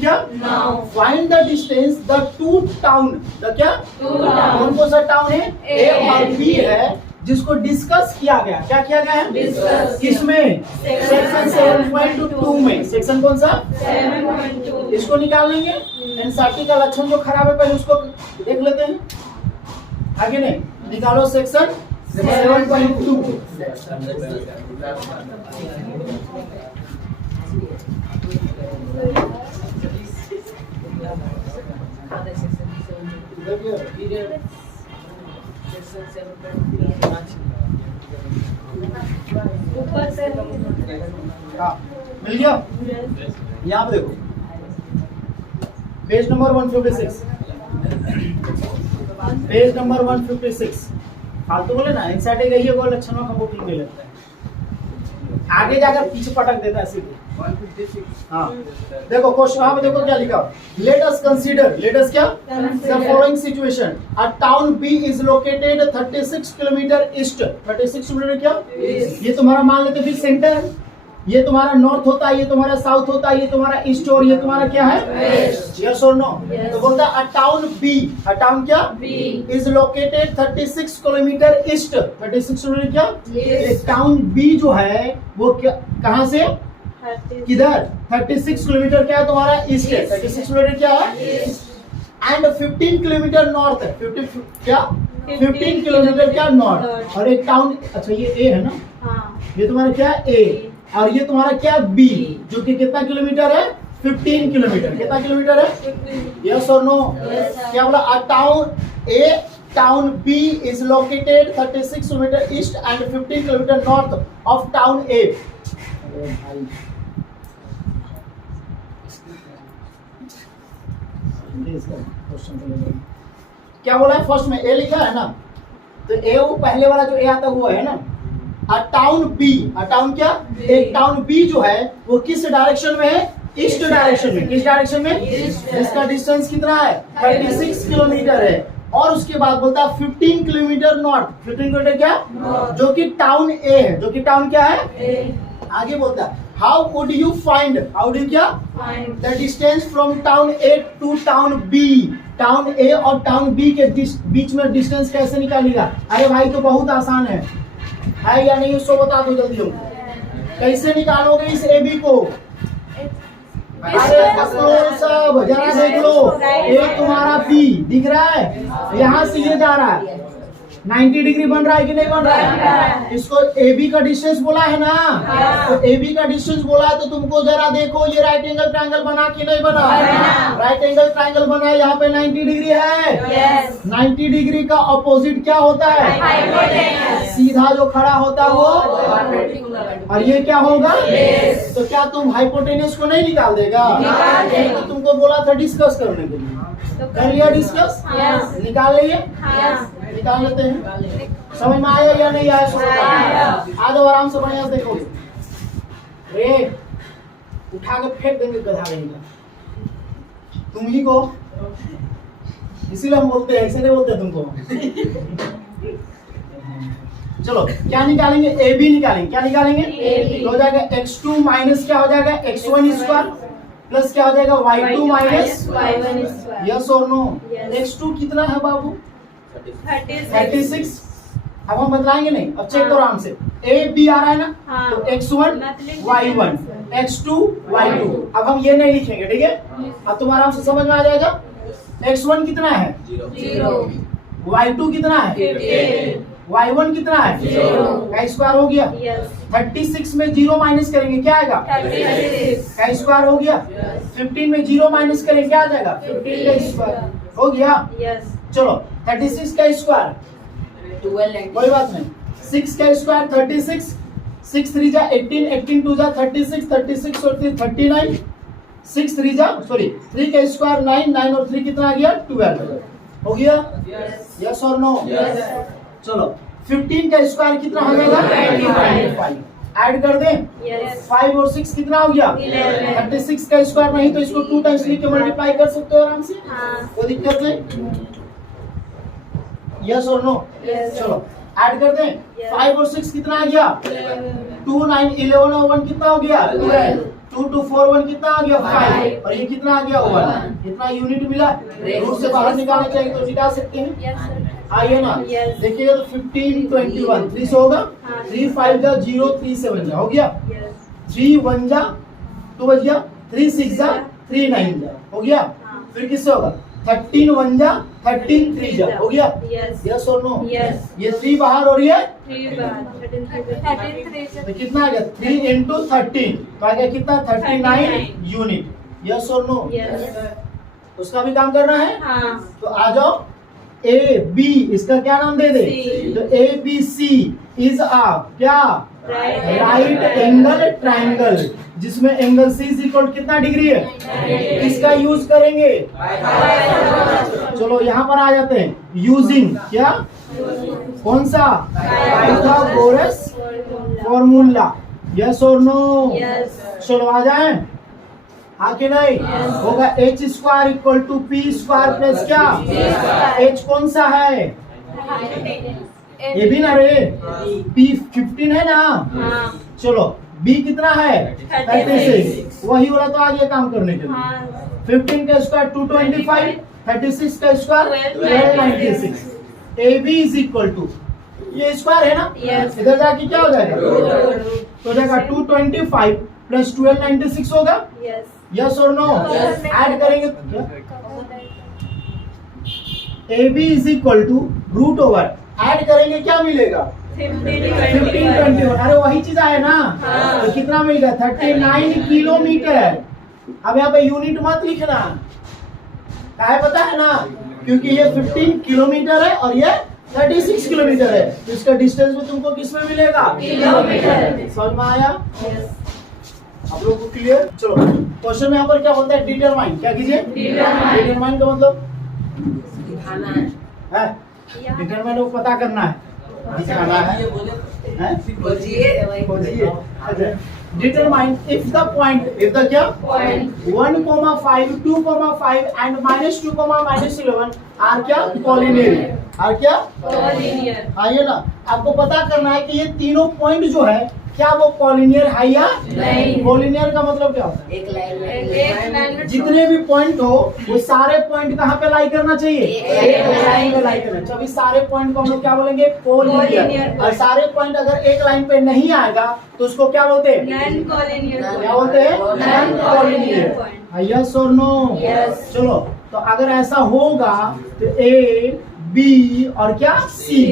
क्या Now. Find the distance the two town, the क्या Two town. कौन सा टाउन है A A और and B है, जिसको डिस्कस किया गया, क्या किया गया है Discuss. किसमें सेक्शन 7.2 में, सेक्शन कौन सा 7.2. इसको निकाल लेंगे, एनसीईआरटी का लक्षण जो खराब है पहले उसको देख लेते हैं, आगे नहीं निकालो section 7.2 Other section 7.2. Period. Section 7.3. ऊपर से हाँ, मिल गया। यहाँ पे देखो पेज नंबर 156, पेज नंबर 156 फालतू बोले ना एनसीईआरटी का ये गोल लक्षण में हमको ठीक नहीं लगता है, आगे जाकर पीछे पटक देता है सीधे। हाँ देखो क्वेश्चन यहाँ पे देखो क्या लिखा, लेट अस क्या the following situation, a town B is located 36 kilometre east, 36 kilometre क्या ये तुम्हारा मान लेते फिर सेंटर, ये तुम्हारा नॉर्थ होता है, ये तुम्हारा साउथ होता है, ये तुम्हारा ईस्ट और ये तुम्हारा क्या है यस और नो। Yes. तो बोलता है a town B, a town क्या B. Is located 36 kilometre east, 36 kilometre क्या Yes. टाउन बी जो है वो क्या कहाँ से 30. किधर 36 किलोमीटर क्या है तुम्हारा ईस्ट है, Yes. 36 किलोमीटर क्या है Yes. एंड 15 किलोमीटर नॉर्थ है, 15 क्या 15 किलोमीटर क्या नॉर्थ, north. और एक टाउन अच्छा ये ए है ना, हाँ. ये तुम्हारा क्या ए और ये तुम्हारा क्या बी जो कि कितना किलोमीटर है 15 किलोमीटर, कितना किलोमीटर है यस और नो। Yes. क्या बोला a town B is located 36 kilometre east and 15 kilometre north of town A. क्या बोला है फर्स्ट में ए लिखा है ना, तो ए वो पहले वाला जो ए आता हुआ है ना, a town B, a town क्या एक टाउन बी जो है वो किस डायरेक्शन में है ईस्ट डायरेक्शन में, किस डायरेक्शन में East. इसका डिस्टेंस कितना है 36 किलोमीटर है, और उसके बाद बोलता है 15 किलोमीटर नॉर्थ, 15 किलोमीटर क्या North. जो कि टाउन ए है, जो कि टाउन क्या है A. आगे बोलता है how would you find, how do क्या Find. The distance from town A to town B, town A और टाउन बी के बीच में डिस्टेंस कैसे निकालेगा। अरे भाई तो बहुत आसान है या नहीं उसको बता दो जल्दी हम, कैसे निकालोगे इस ए बी को। अरे पकड़ो सब जरा देख लो, ए तुम्हारा बी दिख रहा है, यहाँ से ये जा रहा है 90 डिग्री बन रहा है कि नहीं बन रहा है, इसको AB का डिस्टेंस बोला है ना, हाँ। तो AB का डिस्टेंस बोला है तो तुमको जरा देखो ये राइट एंगल ट्रायंगल बना कि नहीं बना, बना। राइट एंगल ट्रायंगल बना है, यहाँ पे 90 डिग्री है, Yes. 90 डिग्री का अपोजिट क्या होता है Hypotenuse. सीधा जो खड़ा होता है वो, और ये क्या होगा Yes. तो क्या तुम हाइपोटेन्यूज को नहीं निकाल देगा, निकाल देंगे। तो तुमको बोला था डिस्कस करने के लिए, कर लिया डिस्कस, Yes. निकाल लिए, Yes. निकाल लेते हैं। समझ में आया या नहीं आया, आया। आ जाओ आराम से बढ़िया से देखोगे, रे उठा के फेंक देंगे गधा रहेगा तुम ही को, इसीलिए हम बोलते हैं, ऐसे नहीं बोलते तुमको। चलो क्या निकालेंगे, ए बी निकालेंगे। क्या निकालेंगे, AB। तो हो जाएगा x2 माइनस क्या हो जाएगा x1 स्क्वायर प्लस क्या हो जाएगा y2 minus Y1 square. Yes और नो। Yes। x2 कितना है बाबू, 36। 36। अब हम बदलाएंगे नहीं, अब चेक हाँ। करो आराम से, ए बी आ रहा है ना, हाँ। तो x1 मैं तो लिख y1 देती हूँ। x2 y2। अब हम ये नहीं लिखेंगे, ठीक है, अब तुम आराम से समझ में आ जाएगा। x1 कितना है, 0। y2 कितना है, 15। y1 कितना है, 0। का स्क्वायर हो गया। यस। 36 में 0 माइनस करेंगे क्या आएगा, 36। का स्क्वायर हो गया। 15 में 0 माइनस करेंगे क्या आ जाएगा, 15 का स्क्वायर हो गया। यस। चलो 36 का स्क्वायर, 12 कोई बात नहीं, 6 का स्क्वायर 36, 6 3 जा 18, 18 2 जा 36, 36 और 3 39, 6 3 जा सॉरी 3 का स्क्वायर 9, 9 और 3 कितना आ गया 12 हो गया। यस और नो। चलो 15 का स्क्वायर कितना हो जाएगा 25। ऐड कर दें, यस। 5 और 6 कितना हो गया 11। 36 का स्क्वायर नहीं तो इसको 2 टाइम्स लिख के मल्टीप्लाई कर सकते हो आराम से, हाँ। कोई दिक्कत नहीं। यस और नो। Yes। चलो ऐड कर दें, Yes। 5 और 6 कितना आ गया 2 9 11 और 1 कितना हो गया 12, 2 2 4 1 कितना आ गया 5 और ये कितना आ गया 1। इतना यूनिट मिला, रूट से बाहर निकालना चाहिए तो निकाल सकते हैं, यस। आइए ना। Yes। देखिएगा तो 15 21 3 से होगा, हाँ। 3 5 जा 0 3 7 जा हो गया, यस। 3 1 जा 2 बच गया, 3 6 जा 3 9 जा हो गया। हाँ। फिर किससे होगा 13 1 जा 13 3 जा हो गया। यस। यस और नो। यस। ये 3 बाहर और ये 3 बार 33 तो कितना आ गया 3 into 13 तो आ गया कितना 39 यूनिट। यस और नो। यस। उसका भी काम करना है, हाँ। तो आ जाओ ए बी, इसका क्या नाम दे दे, C। तो A B C is a क्या Right राइट एंगल ट्राइंगल, जिसमें एंगल सी इज इक्वल कितना डिग्री है, किसका यूज करेंगे। चलो यहाँ पर आ जाते हैं, यूजिंग क्या, कौन सा पाइथागोरस फॉर्मूला। यस और नो। यस। चलो आ जाए, आके नहीं होगा H square equal to P square plus क्या, एच कौन सा है, ये भी ना रे, पी 15 है ना। हाँ। चलो बी कितना है 36, वही वाला तो आ गया काम करने के लिए। हाँ। 15 का स्क्वायर 225, 36 का square 1296, A B is equal to, ये स्क्वायर है ना, Yes। इधर जाके क्या हो जाएगा, तो हो जाएगा 225 प्लस 1296 होगा। यस। यस और नो। Yes। ऐड करेंगे A B is equal to root over, add करेंगे क्या मिलेगा 15 21, अरे वही चीज आए ना। हाँ। तो कितना मिलेगा 39 किलोमीटर। अब यहाँ पे यूनिट मत लिखना, काहे पता है ना, क्योंकि ये 15 किलोमीटर है और ये 36 किलोमीटर है, तो इसका डिस्टेंस में तुमको किस में मिलेगा, किलोमीटर। समझ में आया यस। आप लोगों को क्लियर। चलो क्वेश्चन में यहाँ पर क्या बोलता है, डिटरमाइन, क्या कीजिए Determine। डिटरमाइन का मतलब दिखाना है। है, डिटरमाइन को पता करना है, दिखाना है, खोजिए। अच्छा, determine if the point, if the क्या Point। 1,5 2,5 and -2,-11 are क्या कॉलिनियर, आर क्या कोलिनियर। आइए ना, आपको पता करना है कि ये तीनों पॉइंट जो है क्या वो कॉलिनियर है या नहीं। कॉलिनियर का मतलब क्या होता है, एक लाइन एक लाइन में में जितने भी पॉइंट हो वो सारे पॉइंट कहाँ पे लाई करना चाहिए, एक लाइन पे लाई करना। जब इस सारे पॉइंट को हम लोग क्या बोलेंगे कॉलिनियर, Collinear और सारे पॉइंट अगर एक लाइन पे नहीं आएगा तो उसको क्या बोलते हैं, नॉन कोलिनियर। क्या बोलते हैं नॉन कोलिनियर। यस और नो। Yes। चलो तो अगर ऐसा होगा तो ए बी और क्या सी,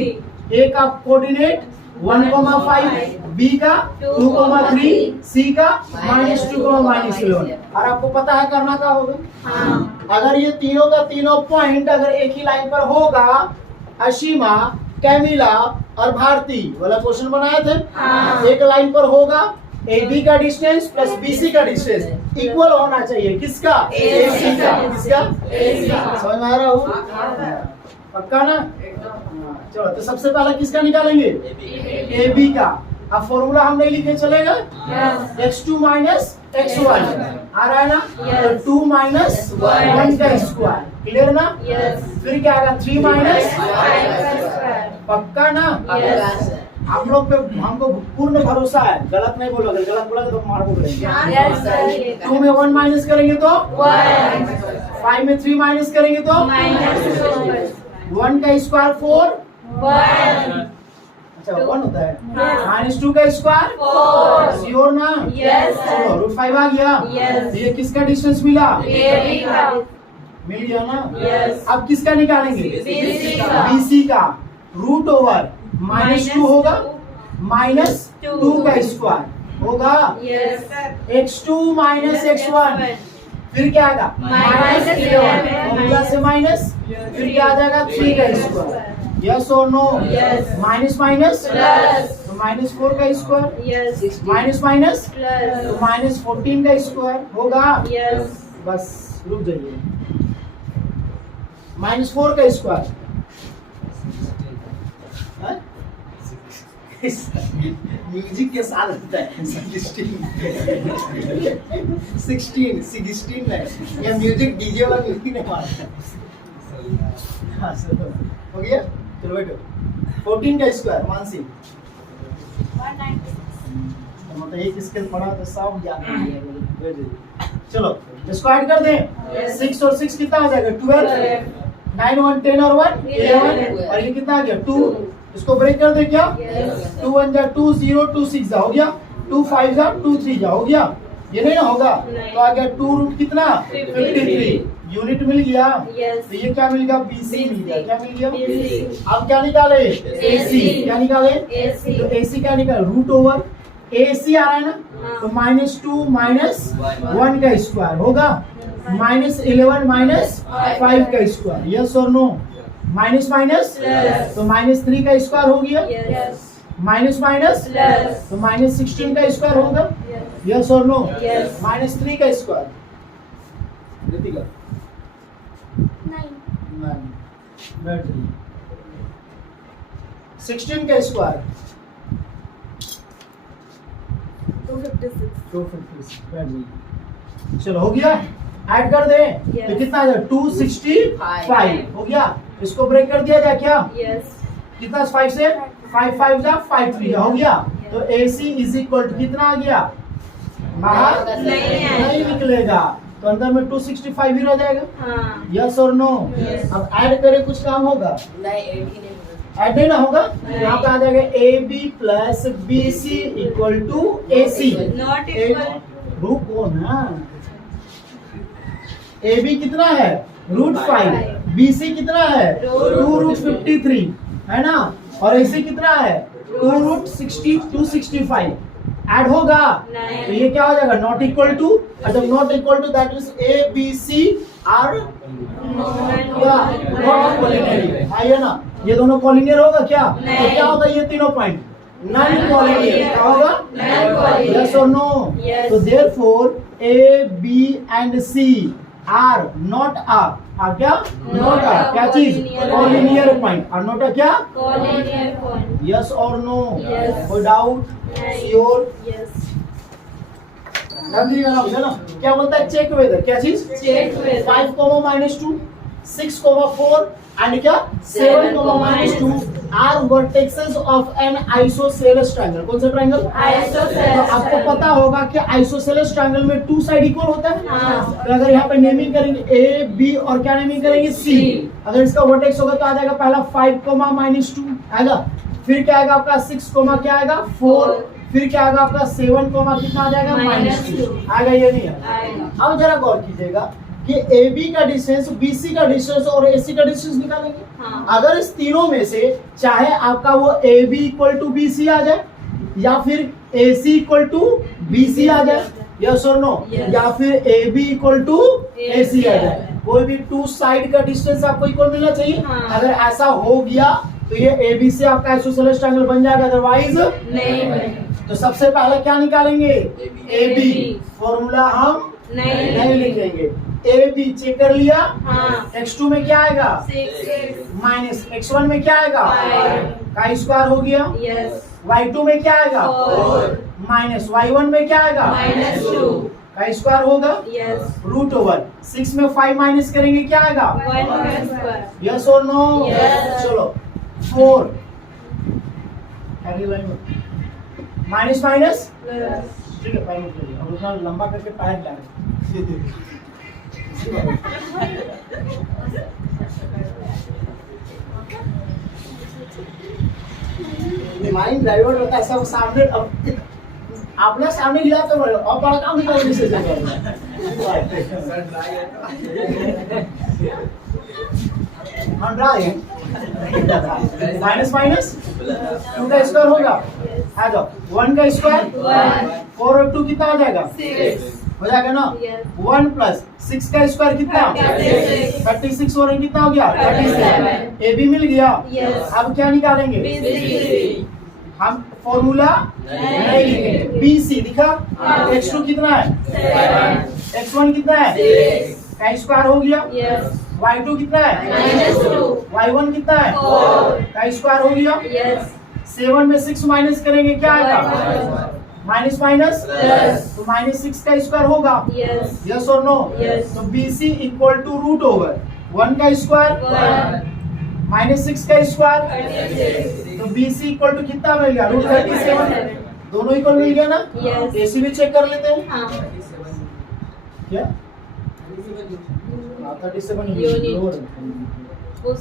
ए का कोऑर्डिनेट 1,5, बी का 2,3, सी का -2,-11। और आपको पता है करना क्या होगा, हाँ। अगर ये तीनों का तीनों पॉइंट अगर एक ही लाइन पर होगा, अशीमा कैमिला और भारती वाला क्वेश्चन बनाए थे, हाँ। एक लाइन पर होगा, ए बी का डिस्टेंस प्लस बी सी का डिस्टेंस इक्वल होना चाहिए, किसका, ए सी का, किसका, AC का। समझ में आ रहा हो, पक्का ना। चलो तो सबसे पहले किसका निकालेंगे, ए बी का। अब फॉर्मूला हम नहीं लिखे चलेगा, यस। x2 माइनस x1 आ रहा है ना? Yes. तो 2 माइनस 1 का स्क्वायर, क्लियर ना? Yes. फिर क्या आएगा? 3 माइनस 5 का square. पक्का ना? Yes. आप लोग पे हमको पूर्ण भरोसा है, गलत नहीं बोलोगे, गलत बोला तो मार बोलेंगे। Yes, sir. 2 में 1 माइनस करेंगे तो 1. 5 में 3 माइनस करेंगे तो -2. 1 का स्क्वायर 4, 1. अच्छा 1 होता है, हाँ. -2 का स्क्वायर 4. श्योर ना? Yes, sir. चलो √5 आ गया। Yes. ये किसका डिस्टेंस मिला? AB का. मिल गया ना? Yes. अब किसका निकालेंगे? BC का. BC का रूट ओवर -2 होगा -2 का स्क्वायर होगा Yes, sir. x2 minus x1, फिर क्या आएगा? -11 फॉर्मूला से माइनस, फिर क्या आ जाएगा? 3 का स्क्वायर। यस और no? Yes. Minus minus Plus. तो -4 का square, Yes. Minus minus Plus. तो -14 का स्क्वायर होगा। Yes. बस रुक जाइए, -4 का स्क्वायर म्यूजिक के साथ होता है 16 नहीं, ये म्यूजिक डीजे वाला म्यूजिक नहीं मारता। हाँ चलो हो गया, चलो बैठो। 14 का स्क्वायर मानसी, 196. मतलब एक स्केल पढ़ा तो सब ज्ञान हो गया, बैठ जाइए। चलो स्क्वायर कर दें, 6 और 6 कितना आ जाएगा? 12, 9 1 10 और 1 11, और ये कितना आ गया? 2। इसको ब्रेक कर दे क्या? Yes. 2 1 जा 2 0, 2 6 जा हो गया, 2 5 जा 2 3 जा हो गया, ये नहीं ना होगा? नहीं। तो आ गया 2 रूट कितना? 53 यूनिट मिल गया। Yes. तो ये क्या मिल गया? BC मिल गया। क्या मिल गया? BC. अब क्या निकाले? AC. क्या निकाले? AC. तो AC क्या निकाले? रूट ओवर AC आ रहा है ना? हाँ. तो -2 माइनस 1 का स्क्वायर होगा, -11 माइनस 5 का स्क्वायर। यस और नो? Minus minus Plus. तो -3 का स्क्वायर हो गया, Yes. Minus minus Plus. तो -16 का स्क्वायर होगा। Yes. यस और नो? Yes. -3 का स्क्वायर, रितिका 9. 9, बैठ जाइए। 16 का स्क्वायर 256. 256, बैठ जाइए। चलो हो गया, ऐड कर दे। Yes. तो कितना आ जाएगा? 265 हो गया। इसको ब्रेक कर दिया जाए क्या? Yes. कितना 5 से? 5 5 जा 5 3 हो गया। तो AC इज इक्वल टू कितना आ गया? बाहर नहीं है। नहीं निकलेगा, तो अंदर में 265 ही रह जाएगा। हाँ. यस और नो? Yes. अब ऐड करें, कुछ काम होगा? नहीं 18 ऐड नहीं ना होगा? नहीं। यहाँ पे आ जाएगा AB plus BC equal to AC। Not equal. रुको ना, AB कितना है? √5, BC कितना है? 2√53 है ना, और AC कितना है? 265 ऐड होगा। नहीं. तो ये क्या हो जाएगा? नॉट इक्वल टू, जब not equal to that means ABC are not collinear. आइए ना, ये दोनों कॉलिनियर होगा क्या? नहीं. तो क्या होगा ये तीनों पॉइंट? Non collinear. क्या होगा? Non collinear. यस और नो? Yes. तो therefore A, B and C are not are क्या? नॉट आर क्या चीज? Collinear. Collinear point. और नॉट क्या? Collinear point. यस और नो? Yes. कोई डाउट? नहीं. श्योर? Yes. ना क्या बोलता है? चेक वेदर क्या चीज? Check whether. 5, -2 6, 4 एंड क्या 7, -2 are vertexes of an isosceles triangle. कौन सा ट्रायंगल? Isosceles तो आपको पता होगा कि आइसोसेलेस ट्रायंगल में 2 साइड इक्वल होता है। हाँ। तो अगर यहाँ पे नेमिंग करेंगे A, B और क्या नेमिंग करेंगे? C। अगर इसका वर्टेक्स होगा तो आ जाएगा पहला 5, -2 आएगा, फिर क्या आएगा आपका 6, क्या आएगा 4, फिर क्या आएगा आपका 7, कितना आ जाएगा? -2 आएगा, ये नहीं है। आएगा. अब जरा गौर कीजिएगा कि AB का डिस्टेंस, BC का डिस्टेंस और AC का डिस्टेंस निकालेंगे। हाँ. अगर इस तीनों में से चाहे आपका वो AB इक्वल टू BC आ जाए, या फिर AC इक्वल टू BC आ जाए, यस और नो? Yes. या फिर AB इक्वल टू AC आ जाए, कोई भी 2 साइड का डिस्टेंस आपको इक्वल मिलना चाहिए। हाँ. अगर ऐसा हो गया तो ये AB से आपका आइसोसेलेस ट्रायंगल बन जाएगा, अदरवाइज नहीं. तो सबसे पहले क्या निकालेंगे? AB। फॉर्मूला हम नहीं. नहीं लिखेंगे। AB चेक कर लिया। हाँ. x2 में क्या आएगा? 6. माइनस x1 में क्या आएगा? 5. का स्क्वायर हो गया। Yes. y2 में क्या आएगा? 4. माइनस y1 में क्या आएगा? -2. का स्क्वायर होगा Yes. रूट ओवर 6 में 5 माइनस करेंगे क्या आएगा 1 का square. यस और नो Yes. चलो 4 माइनस माइनस Plus. ठीक है पैर उठ जाइए अब उतना लंबा करके पैर ला माइंड डाइवर्ट होता है सब सामने अब अपना सामने गिरा तो अब बड़ा काम नहीं करने से हम ड्राई माइनस माइनस 2 का स्क्वायर होगा आ जाओ 1 का स्क्वायर 4 और 2 कितना हो जाएगा 6. हो जाएगा ना Yes. 1 प्लस 6 का स्क्वायर कितना 36 और कितना हो गया 37. ए बी मिल गया Yes. अब क्या निकालेंगे BC. हम फॉर्मूला नहीं लिखेंगे बी सी दिखा हाँ. x2 कितना है 7. x1 कितना है 6. का स्क्वायर हो गया Yes. y2 कितना है -2. y1 कितना है 4. का स्क्वायर हो गया Yes. 7 में 6 माइनस करेंगे क्या आएगा माइनस माइनस Plus. तो -6 का स्क्वायर होगा Yes. यस और नो Yes. तो BC equal to root over 1 का स्क्वायर 1. -6 का स्क्वायर 36. तो BC इक्वल टू कितना मिल गया रूट 37 दोनों इक्वल मिल गया ना Yes. AC भी चेक कर लेते हैं हाँ. क्या 37 Unit.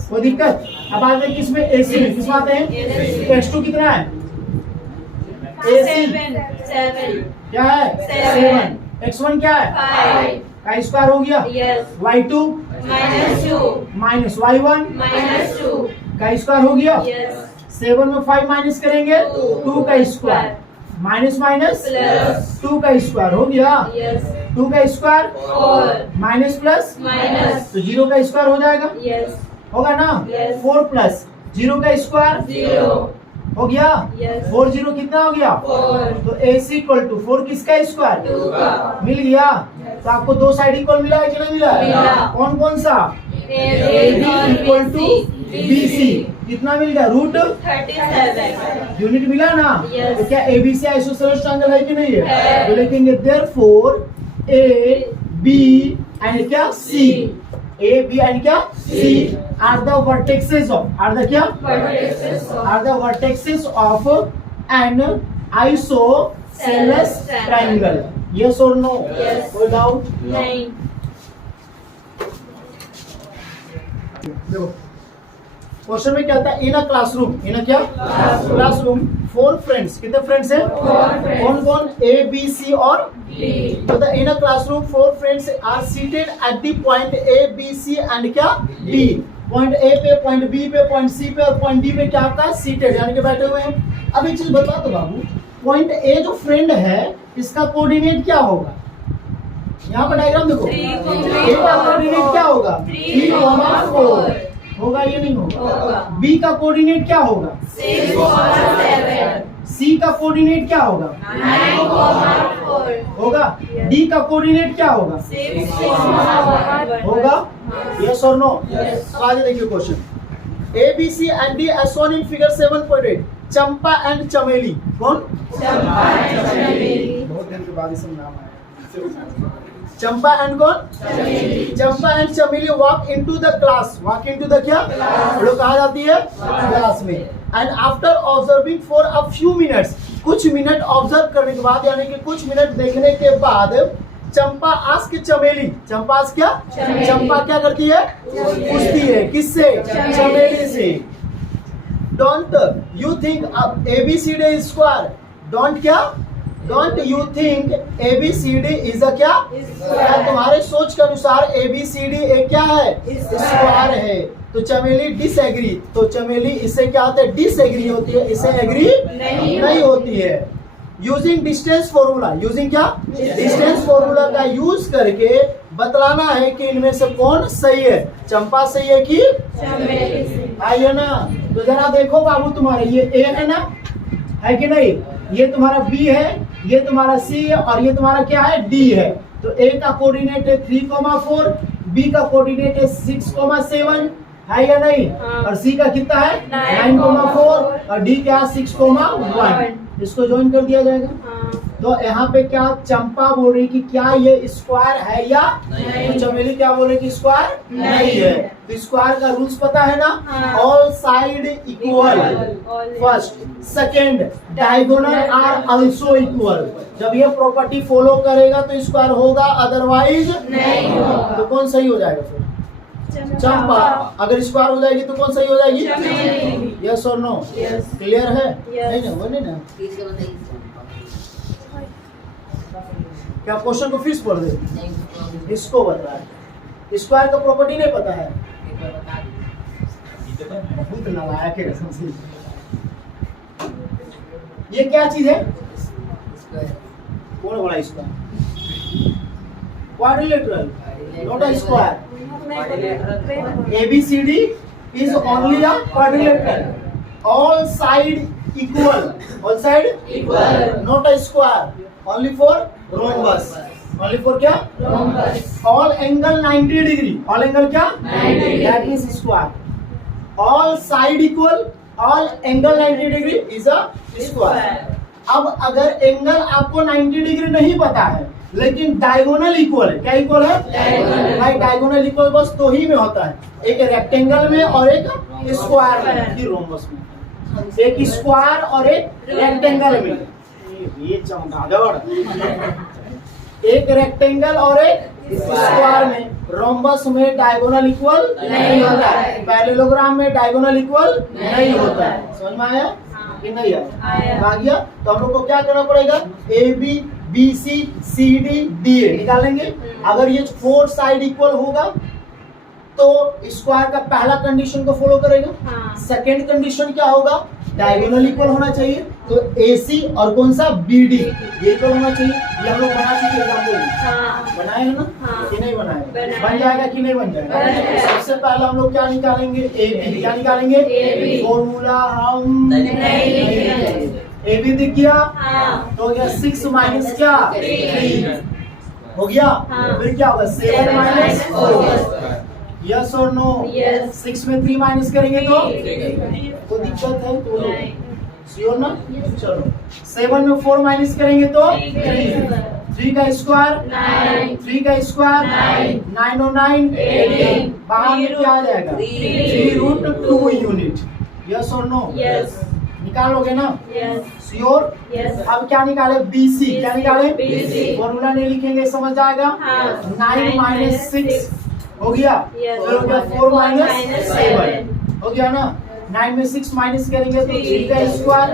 कोई दिक्कत अब आते हैं किसमें AC में किस में आते हैं AC. x2 कितना है AC 7. क्या है 7. x1 क्या है 5. का स्क्वायर हो गया Yes. y2 -2. Minus y1 -2. का स्क्वायर हो गया Yes. 7 में 5 माइनस करेंगे 2 का स्क्वायर माइनस माइनस Plus. 2 का स्क्वायर हो गया Yes. 2 का स्क्वायर 4. Minus plus Minus. तो 0 का स्क्वायर हो जाएगा Yes. होगा ना Yes. 4 प्लस 0 का स्क्वायर 0. हो गया Yes. 4 0 कितना हो गया 4. तो AC इक्वल टू 4 किसका स्क्वायर 2 का. मिल गया तो आपको दो साइड इक्वल मिला है कि नहीं मिला है मिला। कौन कौन सा AB इक्वल टू BC कितना मिल गया रूट 37. यूनिट मिला ना Yes. तो क्या ABC आइसोसेलेस ट्रायंगल है कि नहीं है है। तो लिखेंगे देयरफॉर A B एंड क्या C A B एंड क्या C are the vertexes of are the क्या Vertices of are the vertices of an isosceles triangle. Yes or no? Yes. Go down. 9. देखो क्वेश्चन में क्या था इन a classroom in a क्या classroom 4 friends कितने friends हैं 4 friends. कौन कौन A B C और B. तो the in a classroom 4 friends are seated at the point A B C and क्या D पॉइंट A पे पॉइंट B पे पॉइंट C पे और पॉइंट D पे क्या होता है सीटेड यानी कि बैठे हुए हैं अब एक चीज बता दो बाबू पॉइंट A जो फ्रेंड है इसका कोऑर्डिनेट क्या होगा यहाँ पर डायग्राम देखो 3, A का कोऑर्डिनेट क्या होगा 3, 4 होगा ये नहीं होगा होगा. B का कोऑर्डिनेट क्या होगा 6, 7. C का कोऑर्डिनेट क्या होगा 9, 4. होगा Yes. D का कोऑर्डिनेट क्या होगा 6, 1. होगा यस और नो Yes. तो आगे देखिए question A B C and D as shown in figure 7.8 Champa and चमेली कौन चंपा and चमेली. बहुत दिन के बाद इसमें नाम आया चंपा एंड कौन चंपा एंड चमेली walk into the class walk into the क्या लोग कहा जाती है क्लास में and after observing for a few minutes कुछ मिनट ऑब्जर्व करने के बाद यानी कि कुछ मिनट देखने के बाद चंपा आस्क चमेली चंपा आस्क क्या चमेली। चंपा क्या करती है पूछती है किससे चमेली से don't you think ABCD square don't क्या don't you think ABCD is a क्या क्या तुम्हारे सोच के अनुसार ABCD एक क्या है स्क्वायर है तो चमेली डिसएग्री तो चमेली इससे क्या होता है डिसएग्री होती है इससे एग्री नहीं होती है यूजिंग डिस्टेंस फॉर्मूला यूजिंग क्या डिस्टेंस फॉर्मूला का यूज करके बतलाना है कि इनमें से कौन सही है चंपा सही है कि चमेली से. आइए ना तो जरा देखो बाबू तुम्हारे ये A है ना है कि नहीं ये तुम्हारा B है ये तुम्हारा C है और ये तुम्हारा क्या है D है तो A का कोऑर्डिनेट है 3,4 B का कोऑर्डिनेट है 6,7 है या नहीं हाँ. और C का कितना है 9,4 9,4 और D क्या 6,1 इसको ज्वाइन कर दिया जाएगा हाँ. तो यहाँ पे क्या चंपा बोल रही कि क्या ये स्क्वायर है या नहीं। तो चमेली क्या बोल रही कि स्क्वायर नहीं। नहीं है। तो स्क्वायर का रूल्स पता है ना, हाँ। All side equal, first second diagonal are also equal. जब ये प्रॉपर्टी फॉलो करेगा तो स्क्वायर होगा, अदरवाइज नहीं होगा। तो कौन सही हो जाएगा फिर? चंपा। अगर स्क्वायर हो जाएगी तो कौन सही हो जाएगी? चमेली। यस और नो? Yes. क्लियर है? Yes. नहीं ना, बोले ना। तीसरे बताइए। क्या क्वेश्चन को फिर पढ़ दे? नहीं, इसको बता है, स्क्वायर का प्रॉपर्टी नहीं पता है। एक बार बता दीजिए। बहुत नालायक है कसम से। ये क्या चीज है? स्क्वायर। कौन बोला square? Quadrilateral, not a square. ABCD is only a quadrilateral. All side equal. All side Equal. not a square. Only for rhombus. Only for क्या? Rhombus. All angle 90 degree. All angle क्या? 90 degree. That is square. All side equal. All angle 90 degree is a square. अब अगर angle आपको 90 degree नहीं पता है लेकिन diagonal equal है, क्या इक्वल है? Diagonal. भाई डायगोनल इक्वल बस दो ही में होता है, एक रेक्टेंगल में और एक स्क्वायर में, कि रोम्बस में। एक स्क्वायर और एक रेक्टेंगल में। ये चमगादड़। एक रेक्टेंगल और एक स्क्वायर में। रोम्बस में डायगोनल इक्वल नहीं होता है, पैरेललोग्राम में डायगोनल इक्वल नहीं होता है। समझ में आया कि नहीं आया? आ गया। तो हम लोग को क्या करना पड़ेगा? AB BC CD DA निकालेंगे। अगर ये 4 साइड इक्वल होगा तो स्क्वायर का पहला कंडीशन को फॉलो करेगा। सेकेंड कंडीशन क्या होगा? डायगोनल इक्वल होना चाहिए। तो AC और कौन सा BD ये इक्वल होना चाहिए। ये हम लोग बना चुके एग्जाम्पल में, बनाए है ना? हाँ। कि नहीं बनाए? बनाए। बन जाएगा कि नहीं बन जाएगा? बन जाएगा। सबसे पहले हम लोग क्या निकालेंगे? AB। क्या निकालेंगे? AB। फॉर्मूला हम नहीं लिखेंगे। AB दिख गया हाँ। तो हो गया 6 माइनस क्या? 3 हो गया। हाँ। फिर क्या होगा? 7 माइनस 4। यस और नो? Yes. 6 में 3 माइनस करेंगे तो नहीं। तो दिक्कत है तो नहीं। श्योर ना? चलो 7 में 4 माइनस करेंगे तो 3। 3 का स्क्वायर 9। 3 का स्क्वायर 9। 9 और 9 18। बाहर में क्या आ जाएगा? 3 रूट 2 यूनिट। यस और नो? Yes. निकालोगे ना? Yes. श्योर? Yes. अब क्या निकाले? BC। क्या निकाले? BC। फॉर्मूला नहीं लिखेंगे, समझ जाएगा। हाँ। 9 माइनस 6 हो गया। Yes. फिर हो गया 4 माइनस minus 7 हो गया ना? 9 में 6 माइनस करेंगे तो 3 का स्क्वायर।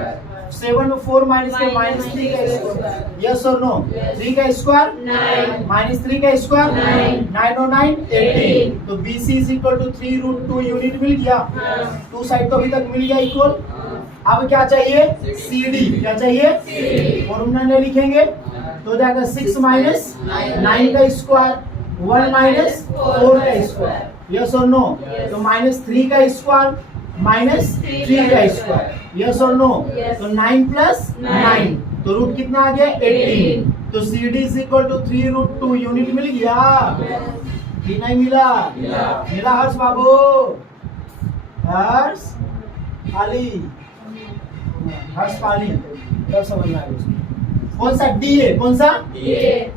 7 में 4 माइनस के माइनस 3 का स्क्वायर। यस और नो? 3 का स्क्वायर 9। माइनस 3 का स्क्वायर 9। 9 और 9 18। तो BC is equal to 3 root 2 unit मिल गया। हाँ। 2 साइड तो अभी तक मिल गया इक्वल। अब क्या चाहिए? CD। क्या चाहिए? फॉर्मूला नहीं लिखेंगे तो हो जाएगा 6 माइनस 9 का स्क्वायर 1 माइनस 4 का स्क्वायर। यस और नो? Yes. तो माइनस 3 का स्क्वायर माइनस 3 का स्क्वायर। यस और नो? Yes. तो 9 प्लस 9 तो रूट कितना आ गया? 18। तो CD is equal to 3 root 2 unit मिल गया कि नहीं मिला? मिला हर्ष बाबू? हर्ष खाली हर्ष पाली तब समझ में आ गया। कौन सा? DA। कौन सा?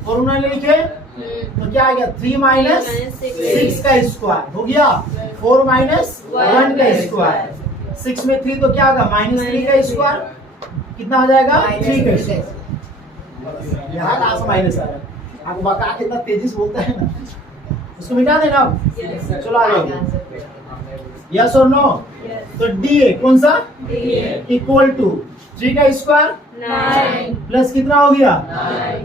फॉर्मूला नहीं लिखे तो क्या आ गया? 3 माइनस 6 का स्क्वायर हो गया। 4 माइनस 1 का स्क्वायर। 6 में 3 तो क्या होगा? माइनस 3 का स्क्वायर कितना हो जाएगा? 3 का स्क्वायर। यहाँ कहाँ से माइनस आ रहा है? आपको बका कितना तेजी से बोलता है ना, उसको मिटा देना। अब चलो आगे। यस और नो? तो DA कौन सा? इक्वल टू 3 का स्क्वायर 9। प्लस कितना हो गया?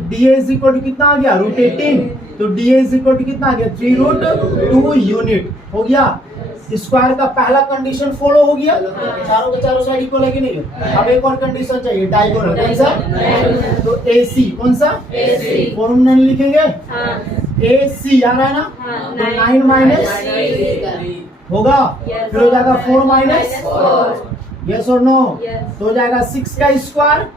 DA इज इक्वल टू कितना आ गया? रूट 18। तो DA इज इक्वल टू कितना आ गया? 3 रूट 2 यूनिट हो गया। स्क्वायर का पहला कंडीशन फॉलो हो गया। चारों के चारों साइड इक्वल है कि नहीं? अब एक और कंडीशन चाहिए, डायगोनल। कौन सा? तो AC। कौन सा? फॉर्मूला नहीं लिखेंगे? AC आ रहा है ना? तो 9 माइनस होगा। फिर हो जाएगा 4 माइनस यस और नो? तो हो जाएगा 6 का स्क्वायर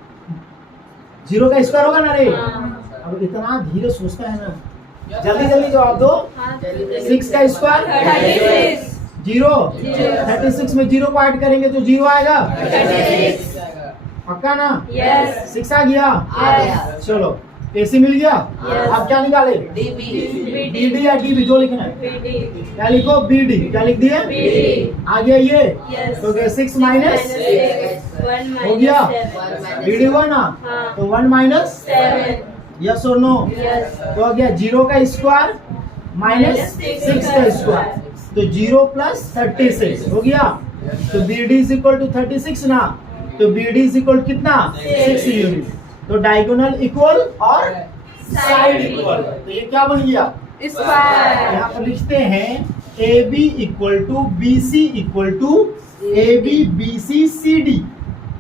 0 का स्क्वायर होगा ना रे? अब इतना धीरे सोचता है ना, जल्दी जल्दी जवाब दो। 6 का स्क्वायर 0। 36 में 0 को ऐड करेंगे तो 0 आएगा। पक्का ना? Yes. 6 आ गया? आ गया। चलो AC मिल गया? Yes. अब क्या निकाले? DB BD या DB जो लिखना है? BD. क्या लिखो? BD। क्या लिख दिए? BD. आ गया ये? Yes. तो क्या 6 माइनस 6 1 हो गया? 7. BD हुआ ना? हाँ. तो 1 माइनस 7. यस और नो? Yes. तो आ गया 0 का स्क्वायर माइनस 6 का स्क्वायर, तो 0 प्लस 36 हो गया। तो BD इज इक्वल टू 36 ना, तो BD इज इक्वल कितना? 6 यूनिट। तो डायगोनल इक्वल और साइड इक्वल, तो ये क्या बन गया? Square. यहाँ पर लिखते हैं AB equal to BC equal to AB BC CD,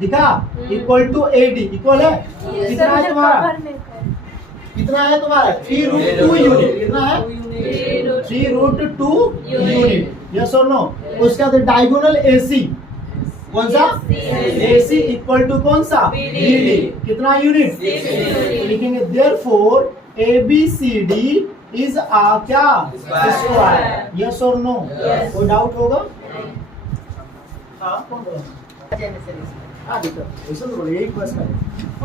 दिखा? इक्वल टू AD इक्वल है? कितना है तुम्हारा? कितना है तुम्हारा? 3√2 यूनिट। कितना है? 3√2 यूनिट। यस और नो? उसके बाद डायगोनल AC कौन सा? AC इक्वल टू कौन सा? BD। कितना यूनिट? 6 यूनिट। लिखेंगे therefore ABCD इज आ क्या? स्क्वायर। यस और नो? Yes. कोई डाउट होगा? हाँ कौन बोला? हाँ देखो ऐसा तो बोले, यही क्वेश्चन है।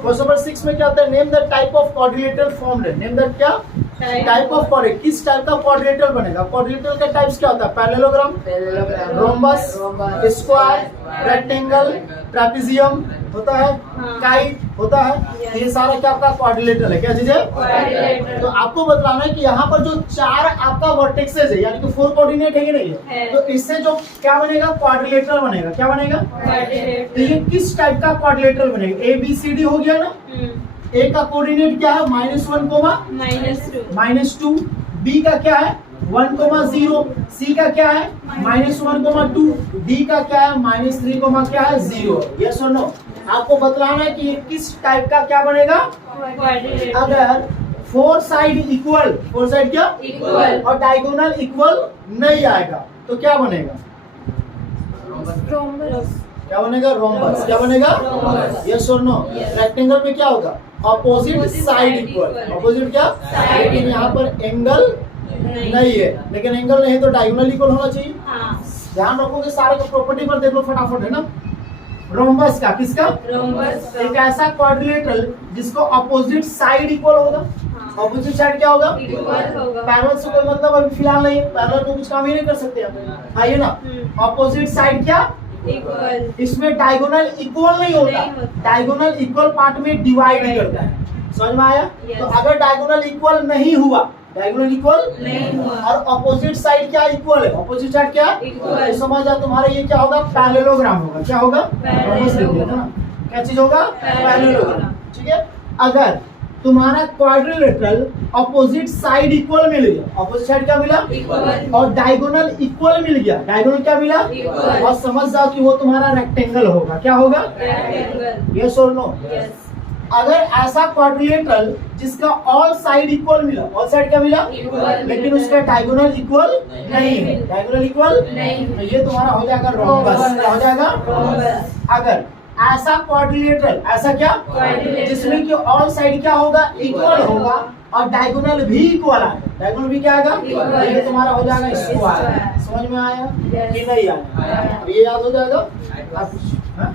क्वेश्चन नंबर 6 में क्या होता है? Name the type of quadrilateral formed. Name the क्या? Type of quadrilateral. किस टाइप का क्वाड्रिलेटरल बनेगा? क्वाड्रिलेटरल का टाइप्स क्या होता है? Parallelogram, rhombus, square, rectangle, trapezium होता है, हाँ। काइट होता है। ये सारा क्या आपका क्वाड्रिलेटरल है? क्या चीज है? Quadrilateral. तो आपको बतलाना है कि यहाँ पर जो 4 आपका वर्टेक्सेस है, यानी कि 4 कोऑर्डिनेट है कि नहीं है, है। तो इससे जो क्या बनेगा? क्वाड्रिलेटरल बनेगा। क्या बनेगा? तो ये किस टाइप का क्वाड्रिलेटरल बनेगा? ABCD हो गया ना? A का कोऑर्डिनेट क्या है? -1, -2। B का क्या है? 1, 0। C का क्या है? -1, 2। D का क्या है? -3, क्या है? 0। यस और नो? आपको बतलाना है कि ये किस टाइप का क्या बनेगा? अगर 4 साइड इक्वल, 4 साइड क्या? Equal. और डायगोनल इक्वल नहीं आएगा तो क्या बनेगा? क्या बनेगा? रोम्बस। क्या बनेगा? Rhombus. यस और नो? Yes. रेक्टेंगल में क्या होगा? Opposite Opposite side side equal. equal. Opposite क्या? Side लेकिन equal. यहाँ पर एंगल नहीं है, लेकिन एंगल नहीं तो डायगोनल इक्वल होना चाहिए। ध्यान रखोगे सारे को प्रॉपर्टी पर देख लो फटाफट, है ना? रोम्बस का, किसका? एक ऐसा क्वाड्रिलेटरल जिसको ऑपोजिट साइड इक्वल होगा। ऑपोजिट साइड क्या होगा? पैरेलल से कोई मतलब अभी फिलहाल नहीं है, पैरेलल को कुछ काम ही नहीं कर सकते आप, आइए ना। ऑपोजिट साइड क्या? इसमें डायगोनल इक्वल नहीं होता, नहीं होता। डायगोनल इक्वल पार्ट में डिवाइड नहीं करता है। समझ में आया? Yes. तो अगर डायगोनल इक्वल नहीं हुआ, डायगोनल इक्वल नहीं हुआ। और ऑपोजिट साइड क्या इक्वल है? ऑपोजिट साइड क्या? Equal. तो समझ आ तुम्हारा ये क्या होगा? पैरेललोग्राम होगा। क्या होगा? Parallelogram. रोम्बस लिख दिया था ना? क्या चीज होगा? Parallelogram. पैरेललोग्राम। ठीक है? अगर तुम्हारा क्वाड्रिलेटरल ऑपोजिट साइड इक्वल मिल गया, ऑपोजिट साइड क्या मिला? Equal. और डायगोनल इक्वल मिल गया, डायगोनल क्या मिला? Equal. और समझ जाओ कि वो तुम्हारा रेक्टेंगल होगा। क्या होगा? यस और नो? अगर ऐसा क्वाड्रिलेटरल जिसका ऑल साइड इक्वल मिला, ऑल साइड क्या मिला? Equal. लेकिन उसका डायगोनल इक्वल नहीं है, डायगोनल इक्वल नहीं। तो ये तुम्हारा हो जाएगा रोम्बस। क्या हो जाएगा? अगर ऐसा क्वाड्रिलेटरल, ऐसा क्या? Quadrilateral. जिसमें कि ऑल साइड क्या होगा? इक्वल होगा और डायगोनल भी इक्वल आएगा, डायगोनल भी क्या आएगा? Equal. ये तुम्हारा हो जाएगा स्क्वायर। Square. समझ में आया Yes. कि नहीं आया? आया। अब ये याद हो जाएगा। अब हाँ?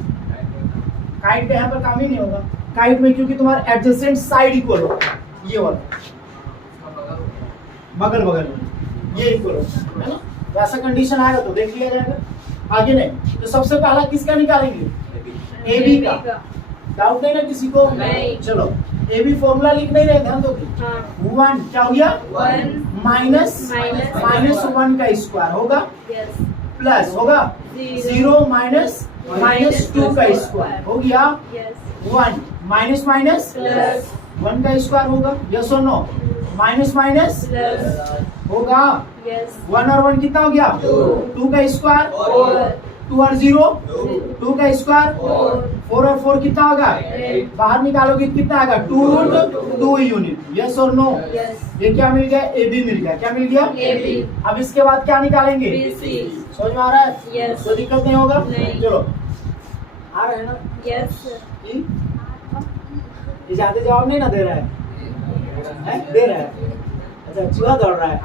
काइट का यहाँ पर काम ही नहीं होगा, काइट में क्योंकि तुम्हारा एडजेसेंट साइड इक्वल होगा, ये वाला बगल बगल में ये इक्वल होगा, है ना? वैसा कंडीशन आएगा तो देख लिया जाएगा। आगे नहीं तो सबसे पहला किसका निकालेंगे? AB का। डाउट नहीं ना किसी को? नहीं। चलो AB फॉर्मूला लिख नहीं रहे, ध्यान दो। 1 क्या हो गया? माइनस 1 का स्क्वायर होगा प्लस होगा 0 माइनस -2 का स्क्वायर हो गया 1 माइनस 1 का स्क्वायर होगा। यस और नो? माइनस होगा 1 और 1 कितना हो गया? 2 का स्क्वायर, 2 और 0 2 का स्क्वायर, 4 और 4 कितना होगा? बाहर निकालोगे कितना आएगा? 2 यूनिट। यस और नो? ये क्या मिल गया? AB मिल गया। क्या मिल गया? अब इसके बाद क्या निकालेंगे? समझ में आ रहा है? Yes. कोई दिक्कत नहीं होगा? नहीं। चलो आ रहे हैं ना? कि? ये ज्यादा जवाब नहीं ना दे रहा है? दे रहा है? अच्छा चूहा दौड़ रहा है।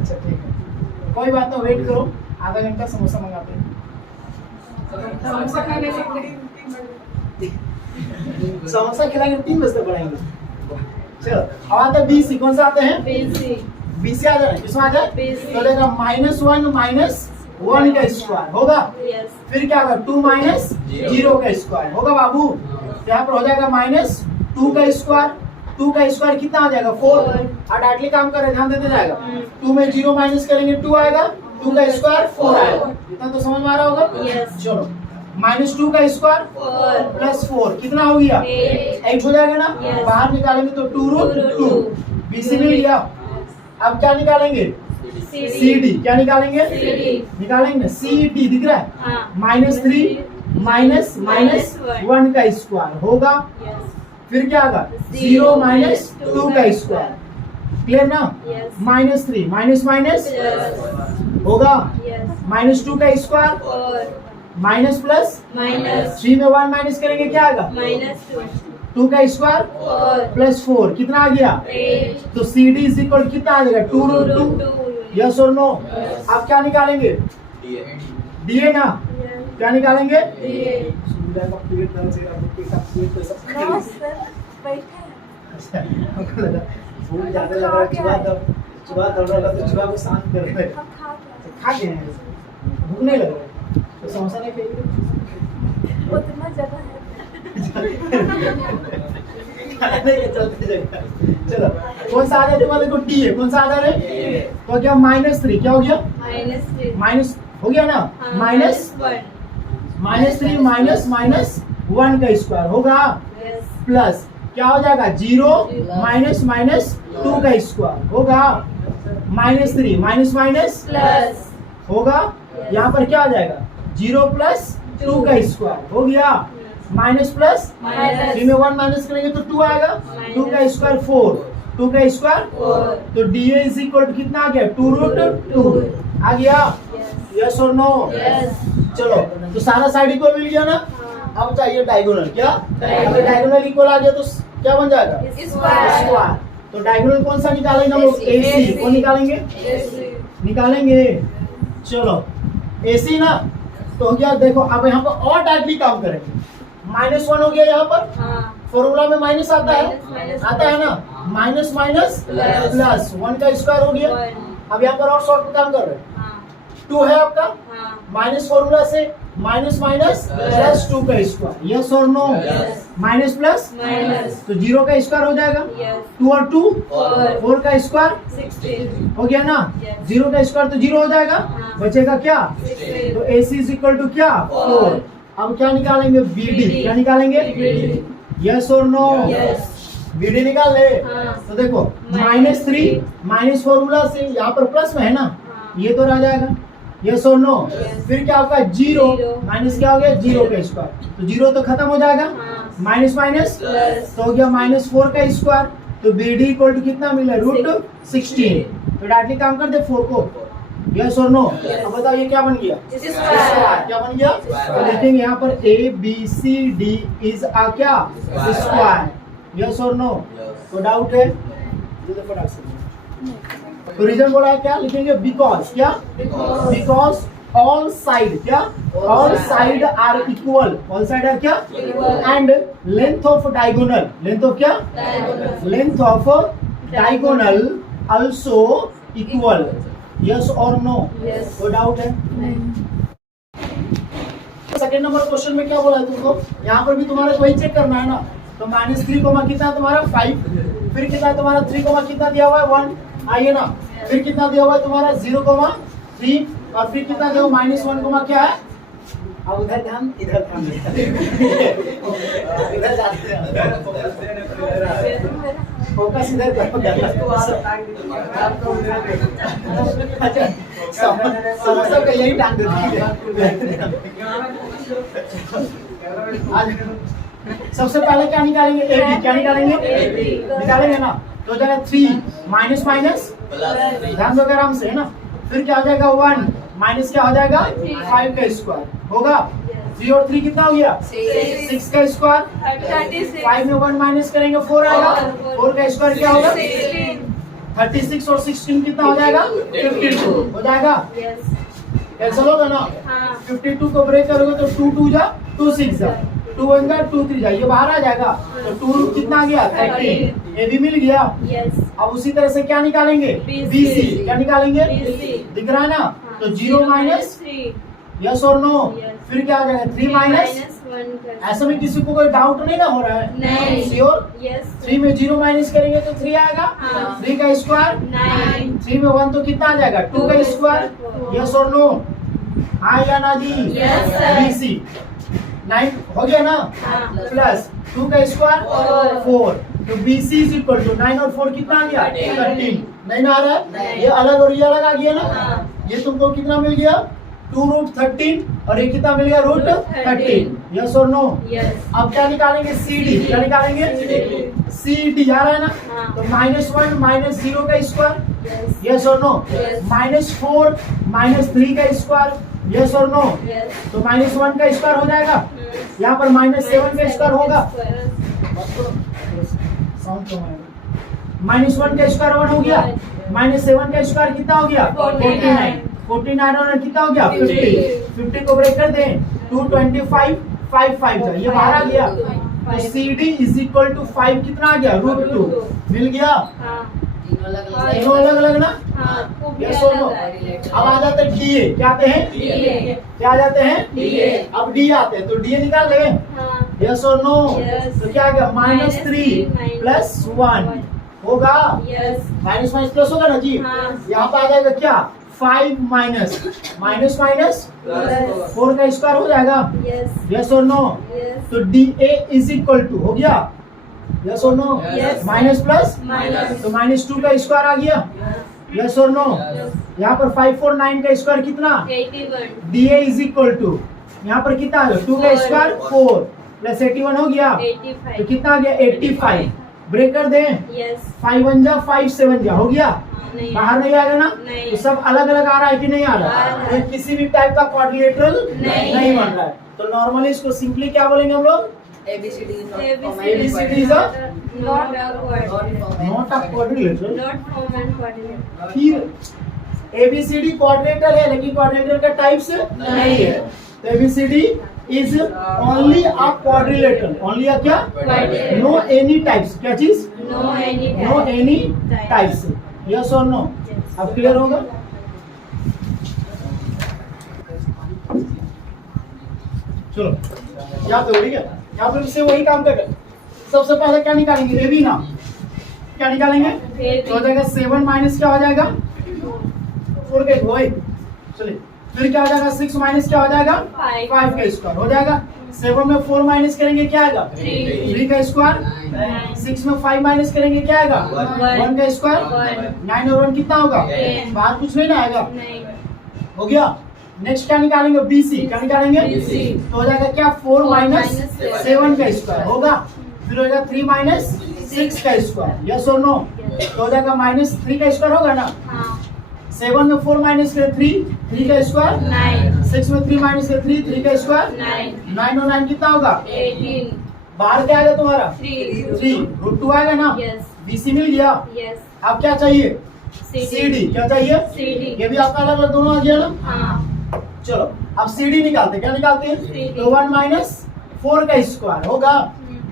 अच्छा ठीक है, कोई बात नहीं, वेट करो, आधा घंटा समोसा मंगाते हैं। समोसा खिलाएंगे 3 बजे तक पढ़ाएंगे। चलो अब आता है BC, कौन सा आते हैं BC BC आ जाए, किसमें आ जाए BC। तो देगा -1 का स्क्वायर होगा, यस फिर क्या होगा 2 - 0 का स्क्वायर होगा बाबू। तो यहाँ पर हो जाएगा -2 का स्क्वायर, 2 का स्क्वायर कितना आ जाएगा 4। और डायरेक्टली काम कर रहे हैं, ध्यान देते जाएगा। 2 में 0 माइनस करेंगे 2 आएगा, 2 का स्क्वायर 4 आएगा। इतना तो समझ में आ रहा होगा। Yes। चलो -2 का स्क्वायर 4 प्लस 4 कितना हो गया 8 हो जाएगा ना। Yes। बाहर निकालेंगे तो 2√2 BC मिल गया। अब क्या निकालेंगे CD, क्या निकालेंगे CD। निकालेंगे CD दिख रहा है हाँ -3 माइनस -1 का स्क्वायर होगा, यस फिर क्या होगा 0 - 2 का स्क्वायर। क्लियर ना। यस -3 माइनस माइनस प्लस होगा यस -2 का स्क्वायर 4 माइनस प्लस माइनस 3 में 1 माइनस करेंगे क्या आएगा -2 2 का स्क्वायर 4 प्लस 4 कितना आ गया 8 तो CD इज इक्वल कितना आ जाएगा 2√2। यस और नो। आप क्या निकालेंगे DA ना, क्या निकालेंगे सुविधा का पेट दर्द से आपको पेट का पेट तो सब खा लिया। हमको लगा भूख ज्यादा लग रहा है, चुहा दौड़ रहा था तो चुहा को शांत कर रहे हैं। तो खा गए हैं, भूख नहीं लग रहा है तो समोसा नहीं खाएंगे। उतना जगह है। चलते जाएगा। चलो कौन सा आ रहा है तुम्हारे को D है, कौन सा आ रहा है तो क्या -3 क्या हो गया -3 माइनस हो गया ना -1 -3 माइनस -1 का स्क्वायर होगा, यस प्लस क्या हो जाएगा 0 -2 का स्क्वायर होगा, -3 माइनस प्लस होगा। यहाँ पर क्या आ जाएगा 0 + 2 का स्क्वायर हो गया, माइनस प्लस माइनस 3 में 1 माइनस करेंगे तो 2 आएगा, 2 का स्क्वायर 4, 2 का स्क्वायर 4 तो DA इज इक्वल टू कितना आ गया 2√2 आ गया। यस और नो। यस चलो तो सारा साइड इक्वल मिल गया ना। अब चाहिए डायगोनल, क्या अगर डायगोनल इक्वल आ गया तो क्या बन जाएगा स्क्वायर। तो डायगोनल कौन सा निकालेंगे हम लोग AC, कौन निकालेंगे निकालेंगे। चलो AC ना तो हो गया। देखो अब यहाँ पर और डायरेक्टली काम करेंगे। -1 हो गया, यहाँ पर हाँ फॉर्मूला में माइनस आता है माइनस आता है ना, माइनस प्लस 1 का स्क्वायर हो गया। 1 अब यहाँ पर और शॉर्ट काम कर रहे हैं। हाँ 2 है आपका हाँ माइनस फॉर्मूला से माइनस प्लस 2 का स्क्वायर। यस और no. Yes। Minus plus minus तो 0 का स्क्वायर हो जाएगा, यस 2 और 2 4 4 का स्क्वायर 16 हो गया ना। Yes। 0 का स्क्वायर तो 0 हो जाएगा, हाँ। बचेगा क्या 16 तो AC इज इक्वल टू क्या 4। अब क्या निकालेंगे BD, क्या निकालेंगे यस और नो। यस BD निकाल ले। हाँ तो देखो Minus -3 माइनस फॉर्मूला से यहाँ पर प्लस में है ना, हाँ। ये तो रह जाएगा यस और नो। Yes। फिर क्या होगा 0 0 माइनस क्या हो गया 0 का स्क्वायर तो 0 तो खत्म हो जाएगा, हाँ माइनस प्लस तो हो गया -4 का स्क्वायर। तो BD इक्वल टू कितना मिला √16। तो डायरेक्टली काम कर दे 4 को यस और नो। Yes। अब बताओ ये क्या बन गया स्क्वायर क्या बन गया। तो देखेंगे यहाँ पर ABCD इज आ क्या स्क्वायर। यस और नो। तो डाउट है तो रीजन बोला है क्या लिखेंगे बिकॉज क्या बिकॉज ऑल साइड क्या all side are equal, all side are क्या Equal। And length of diagonal, length of क्या length of diagonal also equal. Yes और नो। यस कोई डाउट है। सेकंड नंबर क्वेश्चन में क्या बोला है तुमको, यहाँ पर भी तुम्हारा वही चेक करना है ना। तो -3 कोमा कितना तुम्हारा 5, फिर कितना तुम्हारा 3 कोमा कितना दिया हुआ है 1, आइए ना। फिर कितना दिया हुआ है तुम्हारा 0,3 और फिर कितना दिया हुआ -1 कोमा क्या है। अब उधर ध्यान इधर ध्यान इधर फोकस इधर करो। अच्छा सब का यही टांग आज सबसे पहले क्या निकालेंगे AB, क्या निकालेंगे निकालेंगे ना। तो हो जाएगा 3 माइनस ध्यान दो आराम से है ना। फिर क्या हो जाएगा 1 माइनस क्या हो जाएगा 5 का स्क्वायर होगा। 3 और 3 कितना हो गया 6 का स्क्वायर। 5 में 1 माइनस करेंगे 4 आएगा, 4 का स्क्वायर क्या होगा 36 और 16 कितना हो जाएगा 52 हो जाएगा। कैंसिल होगा ना। 52 को ब्रेक करोगे तो 2 2 जा 2 6 जा 2 1 जा 2 3 जा, ये बाहर आ जाएगा तो 2 रूट कितना आ गया 13, ये भी मिल गया। Yes. अब उसी तरह से क्या निकालेंगे BC. BC, क्या निकालेंगे BC. दिख रहा है ना, तो 0 माइनस 3. यस और नो, Yes. फिर क्या आ जाएगा 3 माइनस। 1 कर. ऐसे में किसी को कोई डाउट नहीं ना हो रहा है? नहीं. श्योर? Yes. 3 में 0 माइनस करेंगे तो 3 आएगा, हाँ. 3 का स्क्वायर 9. 3 में 1 तो कितना आ जाएगा 2 का स्क्वायर, यस और नो, हाँ या ना जी? Yes, sir. BC 9 हो गया ना, हाँ. प्लस 2 का स्क्वायर Four. 4, तो BC इज इक्वल टू 9 और 4 कितना आ गया 13, नहीं ना आ रहा है? नहीं. ये अलग और ये अलग आ गया ना, हाँ. ये तुमको कितना मिल गया 2 रूट 13 और ये कितना मिल गया रूट 13, यस और नो? Yes. अब क्या निकालेंगे CD, क्या निकालेंगे CD आ रहा है ना, हाँ. तो -1 माइनस 0 का स्क्वायर, Yes. यस और नो, Yes. -4 माइनस 3 का स्क्वायर, यस और नो, Yes. तो -1 का स्क्वायर हो जाएगा, यहाँ पर -7 का स्क्वायर होगा, साउंड कम आएगा, -1 का स्क्वायर 1 हो गया, -7 का स्क्वायर कितना हो गया 49, 49 और कितना हो गया 50, 50 को ब्रेक कर दें 2 25 5 5 जा, ये बाहर आ गया, तो CD इज इक्वल टू 5 कितना आ गया √2 मिल गया, हाँ. तीनों अलग हाँ. तीनों अलग अलग ना। हाँ. खूब Yes or no? अलग है. अब आ जाते हैं DA, क्या आते हैं DA. क्या आ जाते हैं DA. अब D आते हैं, तो DA निकाल ले, हाँ. यस और नो, Yes. तो क्या आ गया -3 प्लस 1 होगा, Yes. माइनस माइनस प्लस होगा ना जी, हाँ. यहाँ पे आ जाएगा क्या 5 माइनस माइनस माइनस Plus. 4 का स्क्वायर हो जाएगा, Yes. यस और नो, Yes. तो DA इज इक्वल टू हो गया, यस और no, Yes. Minus plus Minus. तो -2 का स्क्वायर आ गया, यस और नो, Yes. यहाँ पर 5 4 9 का स्क्वायर कितना 81. DA इज इक्वल टू यहाँ पर कितना आ गया 2 का Four. स्क्वायर 4 प्लस 81 हो गया, तो 85. कितना आ गया 85, ब्रेक कर दें, Yes. 5 1 जा 5 7 जा हो गया, हाँ, नहीं. बाहर नहीं आएगा ना, नहीं. तो सब अलग अलग आ रहा है कि नहीं आ रहा आ रहा है. तो किसी भी टाइप का क्वाड्रिलेटरल नहीं. नहीं बन रहा है, तो नॉर्मली इसको सिंपली क्या बोलेंगे हम लोग ABCD is not ABCD is a Not a quadrilateral. Not a quadrilateral, Not common quadrilateral. फिर ABCD क्वाड्रिलेटरल है लेकिन क्वाड्रिलेटरल का टाइप्स नहीं है, तो ABCD is only a quadrilateral, only अ क्या Quadrilateral. नो एनी टाइप्स, क्या चीज No any type. No any types, yes और नो, Yes. अब क्लियर होगा। चलो यहाँ पे ठीक है, यहाँ पे से वही काम कर, सबसे पहले क्या निकालेंगे AB ना, क्या निकालेंगे AB. तो हो जाएगा 7 माइनस क्या हो जाएगा 4 के होए, चलिए फिर क्या हो जाएगा 6 माइनस क्या हो जाएगा Five. 5 का स्क्वायर हो जाएगा, 7 में 4 माइनस करेंगे क्या आएगा Three. 3 का स्क्वायर, Nine. 6 में 5 माइनस करेंगे क्या आएगा One. 1 का स्क्वायर, One. 9 और 1 कितना होगा Ten. बाहर कुछ नहीं ना आएगा, नहीं. हो गया। नेक्स्ट क्या निकालेंगे BC, क्या निकालेंगे BC. तो हो जाएगा क्या 4 माइनस minus 7 का स्क्वायर होगा, फिर हो जाएगा 3 माइनस 6 का स्क्वायर, यस और नो, Yes. तो हो जाएगा -3 का स्क्वायर होगा ना, हाँ. 7 में 4 माइनस करें 3 का स्क्वायर, Nine. 6 में 3 माइनस करें 3 का स्क्वायर, Nine. 9 और 9 कितना होगा 18. बाहर क्या आएगा तुम्हारा Three. 3 √2 आएगा ना, Yes. BC मिल गया, Yes. अब क्या चाहिए CD. CD, क्या चाहिए CD. ये भी आपका अलग अलग दोनों आ गया ना, हाँ. चलो अब CD निकालते हैं, क्या निकालते हैं CD. तो 1 माइनस 4 का स्क्वायर होगा,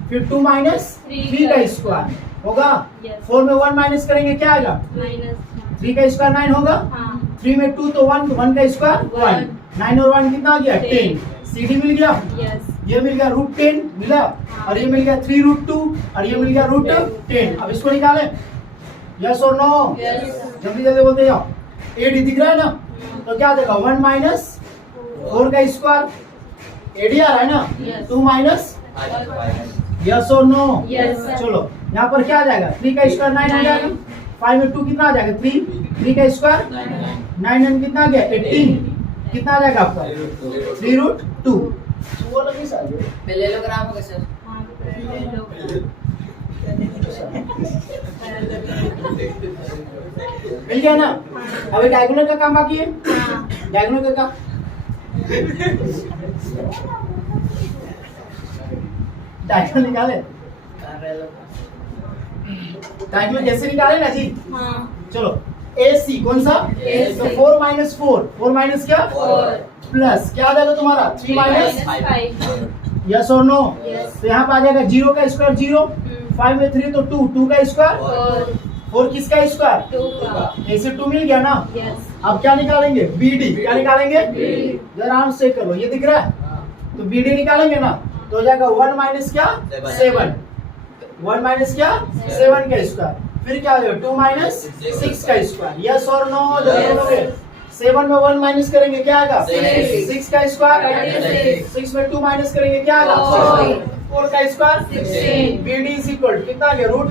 फिर 2 माइनस Three 3 का का स्क्वायर होगा, Yes. 4 में 1 माइनस करेंगे क्या आएगा Minus. 3 का स्क्वायर 9 होगा, हाँ. 3 में 2 तो 1 का स्क्वायर 1, 9 और 1 कितना आ गया 10, CD मिल गया, Yes. ये मिल गया √10 मिला, और ये मिल गया 3 √2 और ये मिल गया √10, अब इसको निकालें, यस और नो, Yes. जल्दी जल्दी बोलते जाओ, AD दिख रहा है ना, तो क्या आ जाएगा 1 माइनस 4 का स्क्वायर, AD आ रहा है ना, Yes. 2 माइनस यस और नो, Yes, sir. चलो यहाँ पर क्या आ जाएगा 3 का स्क्वायर 9 हो जाएगा, 5 में 2 कितना आ जाएगा 3 का स्क्वायर 9 9 कितना आ गया 18, कितना आ जाएगा आपका 3√2, वो लगी सारी पैरेललोग्राम होगा सर। हाँ, ले लो. मिल गया ना, अभी डायगोनल का काम बाकी है, हाँ. डायगोनल का काम डायगोनल निकाले, डायगोनल कैसे निकाले ना जी, हाँ. चलो AC कौन सा AC. तो 4 माइनस 4 4 माइनस क्या Four. प्लस क्या आ जाएगा तुम्हारा 3 माइनस Minus 5. यस और नो? Yes. तो यहाँ पे आ जाएगा 0 का स्क्वायर 0, 5 में 3 तो 2, 2 का स्क्वायर, 4 4 किसका स्क्वायर? 2 का ऐसे 2 मिल गया ना। Yes. अब क्या निकालेंगे? BD। क्या निकालेंगे? BD। जरा आराम से करो, ये दिख रहा है? तो BD निकालेंगे ना, तो हो जाएगा 1 माइनस क्या? 7। 1 माइनस क्या? 7 का स्क्वायर। फिर क्या हो जाएगा? 2 माइनस 6 का स्क्वायर। यस और नो? जल्दी बोलोगे। 7 में 1 माइनस करेंगे क्या आएगा? 6 का स्क्वायर। 6 में 2 माइनस करेंगे क्या आएगा? 4 का स्क्वायर। 16। BD इज इक्वल कितना आ गया? रूट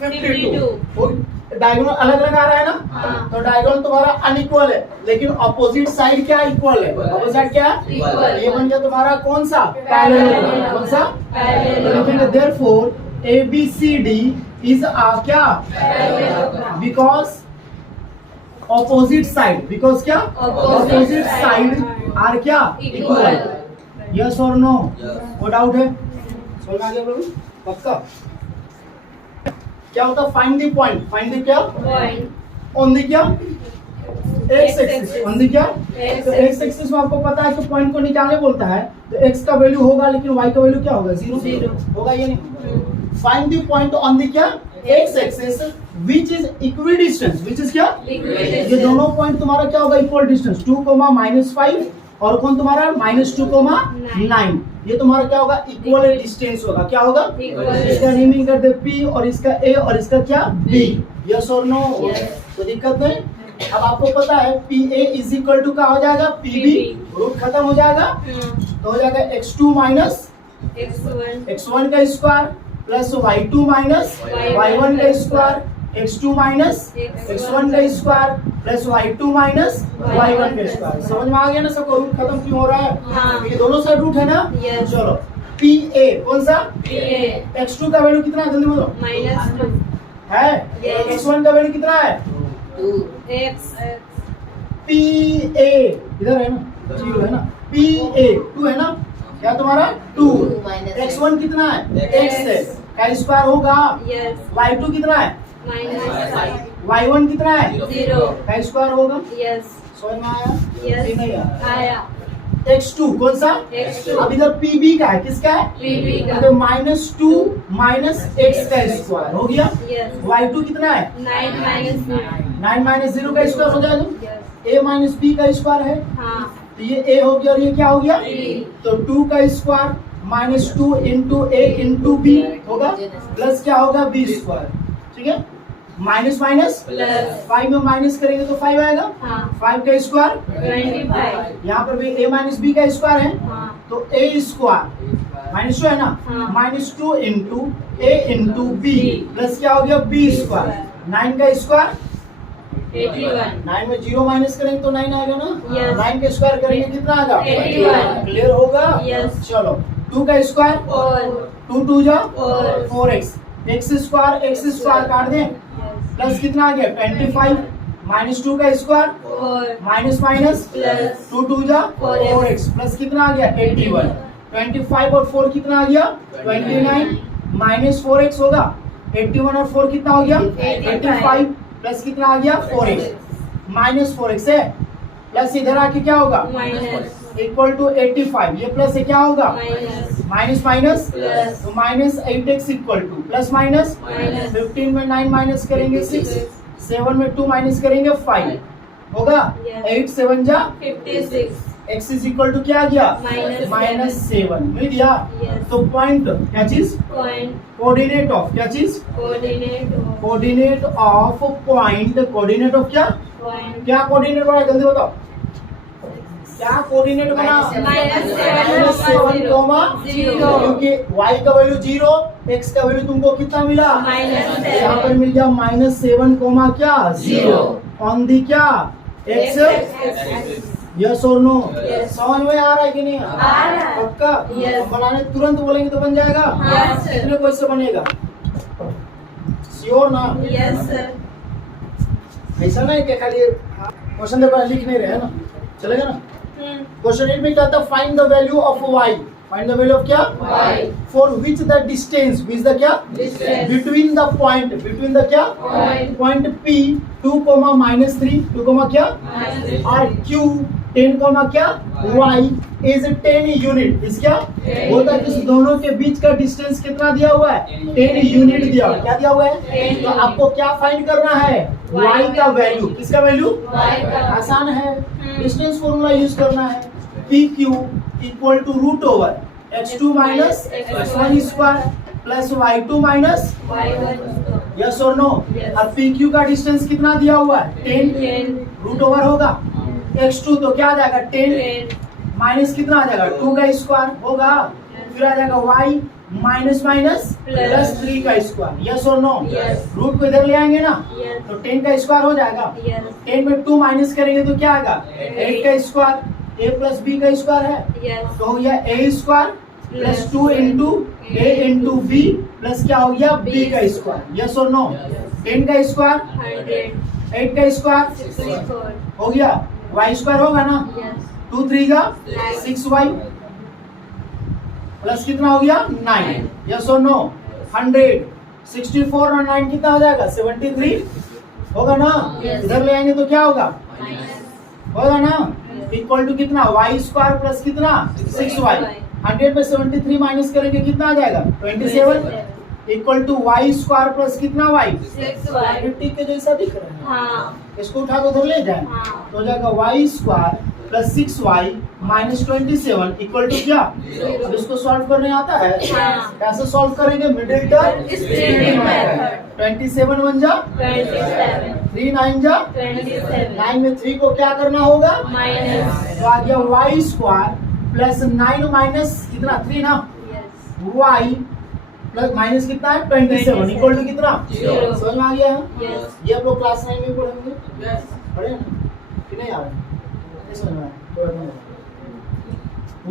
52। 52। डायगोनल अलग अलग आ रहा है ना, हाँ। तो डायगोनल तुम्हारा अनइक्वल है, लेकिन अपोजिट साइड क्या इक्वल है? अपोजिट साइड क्या है? Equal। ये बन गया तुम्हारा कौन सा? पैरेलल। कौन सा? Parallel। लिखेंगे देयरफॉर ABCD इज क्या? बिकॉज ऑपोजिट साइड, बिकॉज क्या? Opposite opposite side side are क्या? Equal। यस और नो? वो डाउट है? समझ में आ गया प्रभु? पक्का? क्या होता है? Find the point. Find the क्या? Point। ऑन द क्या? X axis. X-axis। On the क्या? X-axis। तो एक्स एक्सिस में आपको पता है कि पॉइंट को निकालने बोलता है, तो एक्स का वैल्यू होगा, लेकिन वाई का वैल्यू क्या होगा? 0 Zero। होगा या नहीं? Find the point on the क्या? X axis which is equidistance. Which is क्या? Equidistant। ये दोनों पॉइंट तुम्हारा क्या होगा? Equal distance. 2, -5 और कौन तुम्हारा? -2, 9। ये तुम्हारा क्या होगा? इक्वल डिस्टेंस होगा। क्या होगा? Equal इसका नेमिंग कर दे P और इसका A और इसका क्या? B। यस और नो? Yes। तो दिक्कत नहीं। अब आपको पता है PA इज इक्वल टू क्या हो जाएगा? PB। PB। रूट खत्म हो जाएगा, तो हो जाएगा x2 माइनस X1। x1 का square plus y2 minus y1 का स्क्वायर, x2 माइनस x1 का square plus y2 minus y1 का स्क्वायर। समझ में आ गया ना सबको? रूट खत्म क्यों हो रहा है? हाँ। ये दोनों साइड रूट है ना। Yes। चलो PA कौन सा? PA। x2 का वैल्यू कितना है? जल्दी बोलो। -2। है? Yes। x1 का वैल्यू कितना है? 2 X। PA इधर है ना, 0 है ना। PA 2 है ना, क्या तुम्हारा? 2। x1 कितना है? x है का स्क्वायर होगा। Yes। y2 कितना है? -5। y1 कितना है? 0। का स्क्वायर होगा। Yes। समझ में आया? Yes। ये नहीं आया। आया। x2 कौन सा? X2। अब इधर PB का है, किसका है? PB का। तो -2 माइनस x का स्क्वायर हो गया। Yes। y2 कितना है? 9 -9। 9 माइनस 0 का स्क्वायर हो जाएगा। Yes। a माइनस b का स्क्वायर है, हाँ। तो ये a हो गया और ये क्या हो गया? B। तो 2 का square -2 into a into b होगा, प्लस क्या होगा? b square. ठीक है, माइनस माइनस प्लस। 5 में माइनस करेंगे तो 5 आएगा। हाँ। 5 का स्क्वायर 25। यहाँ पर भी a माइनस b का स्क्वायर है, हाँ। तो a स्क्वायर -2 है ना, हाँ। -2 into a into b plus क्या हो गया? b square. 9 का स्क्वायर 81। 9 में 0 माइनस करेंगे तो 9 आएगा ना। Yes। 9 का स्क्वायर करेंगे कितना आएगा? 81। क्लियर होगा? Yes। चलो 2 का स्क्वायर 4। 2 2 जा 4। 4x, x स्क्वायर काट दें, प्लस कितना आ गया? 25 -2 का स्क्वायर 4। Minus minus plus. 2 2 जा 4x। 4x प्लस कितना आ गया? 81। 25 और 4 कितना आ गया? 29 माइनस 4x होगा। 81 और 4 कितना हो गया? 85 प्लस कितना आ गया? 4x माइनस 4x है, प्लस इधर आके क्या होगा? माइनस। इक्वल टू 85, ये प्लस है क्या होगा? माइनस। Minus minus plus. तो minus 8x equal to plus minus minus. 15 में 9 माइनस करेंगे 6, 7 में 2 माइनस करेंगे 5 होगा। Yes। 8 7 जा 56। x इज इक्वल टू क्या आ गया? Minus -7 मिल गया। Yes। तो पॉइंट क्या चीज? Point। कोऑर्डिनेट ऑफ क्या चीज? Coordinate of coordinate of point. Coordinate of क्या? point। क्या कोऑर्डिनेट बना? जल्दी बताओ, क्या कोऑर्डिनेट बना? -7, -7, क्योंकि y का वैल्यू 0, x का वैल्यू तुमको कितना मिला? -7। यहाँ पर मिल गया -7, क्या? 0 ऑन दी क्या? x। यस और नो? Yes। समझ में आ रहा है कि नहीं आ रहा है। पक्का? Yes। हम बनाने तुरंत बोलेंगे तो बन जाएगा। Yes, sir। कितने क्वेश्चन बनेगा? श्योर ना? Yes sir। ऐसा नहीं कि खाली क्वेश्चन पेपर लिख नहीं रहे हैं ना, चलेगा ना? क्वेश्चन 8 में क्या था? Find the value of y। Find the value of क्या Y. For which the distance which the क्या Distance. बिटवीन द क्या Point. पॉइंट P 2, -3 2, क्या Minus. और Q 10, क्या Y इज 10 यूनिट इस क्या 10 बोलता है इस दोनों के बीच का डिस्टेंस कितना दिया हुआ है 10 यूनिट दिया हुआ है। क्या दिया हुआ है 10 तो आपको क्या फाइंड करना है Y का वैल्यू किसका वैल्यू Y का। आसान है डिस्टेंस फॉर्मूला यूज करना है PQ equal to root over x2 minus x1 square plus y2 minus Y1. Yes और नो Yes. अब PQ का डिस्टेंस कितना दिया हुआ है 10 10. रूट ओवर होगा x2 तो क्या आ जाएगा 10 10. माइनस कितना आ जाएगा 2 का स्क्वायर होगा फिर आ जाएगा y माइनस माइनस प्लस 3 का स्क्वायर यस और नो Yes. रूट को इधर ले आएंगे ना Yes. तो 10 का स्क्वायर हो जाएगा Yes. 10 में 2 माइनस करेंगे तो क्या आएगा 8 का स्क्वायर a प्लस b का स्क्वायर है Yes. तो हो गया a square plus 2 into a into b plus क्या हो गया b का स्क्वायर यस और नो 10 का स्क्वायर 100. 8 का स्क्वायर 64. हो गया y स्क्वायर होगा ना Yes. 2 3 का 9. 6y प्लस कितना हो गया 9 यस और नो 100 64 और 9 कितना हो जाएगा 73 होगा ना Yes. इधर ले आएंगे तो क्या होगा Minus. होगा ना इक्वल टू कितना y स्क्वायर प्लस कितना 6y 100 में 73 माइनस करेंगे कितना आ जाएगा 27 equal to y square plus कितना y 6Y. 50 के जैसा दिख रहा है हाँ. इसको उठा के उधर ले जाए हाँ. तो हो जाएगा y square plus 6y minus 27 equal to क्या अब इसको सॉल्व करने आता है हाँ. कैसे सॉल्व करेंगे मिडिल टर्म Steering method. 27 1 जा 27. 3 9 जा 27. 9 में 3 को क्या करना होगा Minus. तो आ गया y स्क्वायर प्लस 9 माइनस कितना 3 ना Yes. y प्लस माइनस कितना है 27 इक्वल टू कितना Zero. समझ में आ गया है Yes. ये आप लोग क्लास 9 में पढ़ेंगे पढ़े ना कि नहीं आ रहे नहीं समझ में आ रहा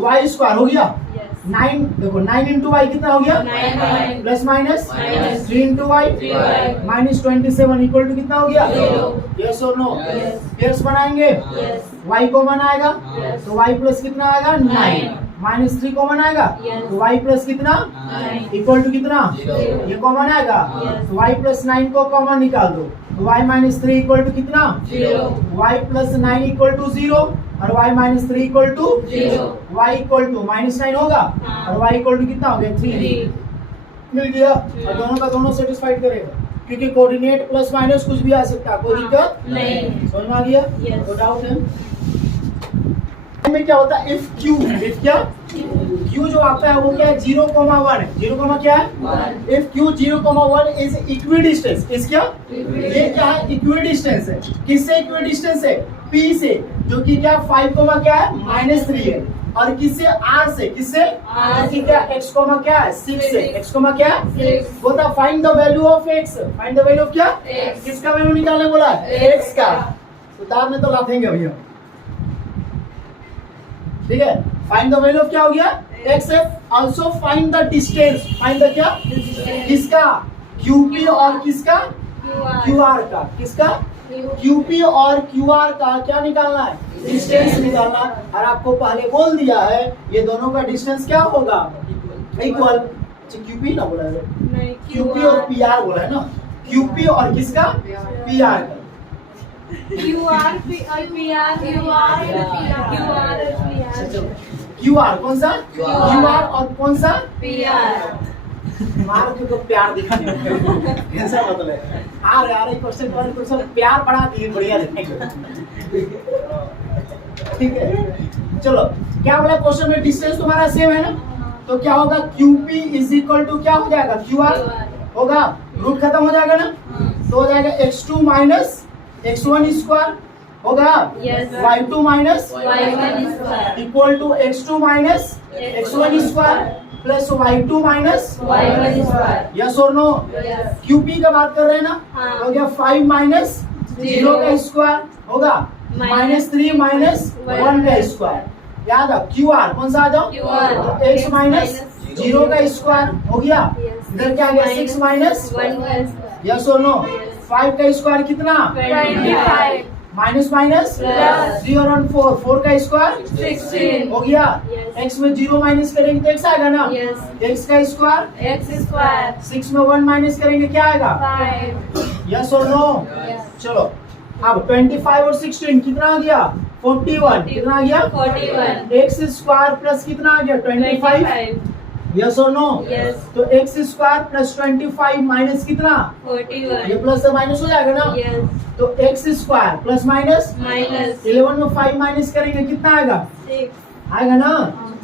y स्क्वायर हो गया Yes. 9 देखो 9 इंटू वाई कितना हो गया 9. Plus minus Minus. 3 into y 3y. Minus 27 equal to कितना हो गया Zero. यस और नो Yes. पेयर्स बनाएंगे Yes. y कॉमन आएगा Yes. तो y प्लस कितना आएगा 9 9. माइनस 3 कॉमन आएगा Yes. तो y प्लस कितना 9. इक्वल टू कितना Zero. ये कॉमन आएगा Yes. तो y प्लस 9 को कॉमन निकाल दो तो y माइनस 3 इक्वल टू कितना Zero. y plus 9 equal to 0 और y minus 3 equal to Zero. y equal to minus 9 होगा हाँ. और y इक्वल टू कितना हो गया 3 3. मिल गया और दोनों का दोनों सेटिस्फाइड करेगा क्योंकि कोऑर्डिनेट प्लस माइनस कुछ भी आ सकता है कोई दिक्कत नहीं. समझ में आ गया Yes. तो डाउट है में क्या होता है इफ q इफ क्या q जो आता है वो क्या है 0,1 है 0, क्या है 1. इफ q 0,1 इज इक्विडिस्टेंस इस क्या ये क्या है इक्विडिस्टेंस है किससे इक्विडिस्टेंस है p से जो कि क्या 5, क्या है -3 है और किससे r से किससे R कि क्या x, क्या है 6 है x, क्या है 6. बोलता find the value of x find the value of क्या X. किसका वैल्यू निकालने बोला है X x का उतार में तो लातेंगे अभी हम ठीक है फाइंड द वैल्यू ऑफ क्या हो गया x है also find the distance find the क्या किसका qp और किसका qr का किसका qp और qr का क्या निकालना है डिस्टेंस निकालना और आपको पहले बोल दिया है ये दोनों का डिस्टेंस क्या होगा इक्वल qp ना बोला है नहीं. qp और pr बोला है ना qp और किसका pr का QR QR कौन सा QR और कौन सा PR. मार को प्यार दिखाने ऐसा मतलब है आ रहे क्वेश्चन पर क्वेश्चन प्यार पढ़ा दिए बढ़िया लिखेंगे ठीक है चलो क्या बोला क्वेश्चन में डिस्टेंस तुम्हारा सेम है ना तो क्या होगा QP इज इक्वल टू क्या हो जाएगा QR होगा रूट खत्म हो जाएगा ना तो हो जाएगा x2 माइनस x1 स्क्वायर होगा Yes. y2 minus Y1 square. Equal to x2 minus x1 square plus y2 minus Y1 square. Yes और नो Yes. QP का बात कर रहे हैं ना हाँ. हो गया 5 माइनस 0 का स्क्वायर होगा Minus -3 माइनस 1 का स्क्वायर याद है QR कौन सा आ जाओ QR. तो x माइनस 0 का स्क्वायर हो गया Yes. इधर क्या आ गया 6 माइनस 1 का square. यस और नो 5 का स्क्वायर कितना 25. Minus minus Plus. 3 और 4, 4 का स्क्वायर 16. हो गया। Yes. x में 0 माइनस करेंगे तो x आएगा ना, Yes. x का स्क्वायर। X square. 6 में 1 माइनस करेंगे क्या आएगा, 5. यस और नो। Yes. चलो अब 25 और 16 कितना आ गया, 41 कितना आ गया, 41. एक्स स्क्वायर प्लस कितना आ गया 25, 25. यस और नो। Yes. तो एक्स स्क्वायर प्लस 25 माइनस कितना, ये 41. प्लस से माइनस हो जाएगा ना, Yes. तो x square plus minus Minus 11 में 5 माइनस करेंगे कितना आएगा, 6. आएगा ना।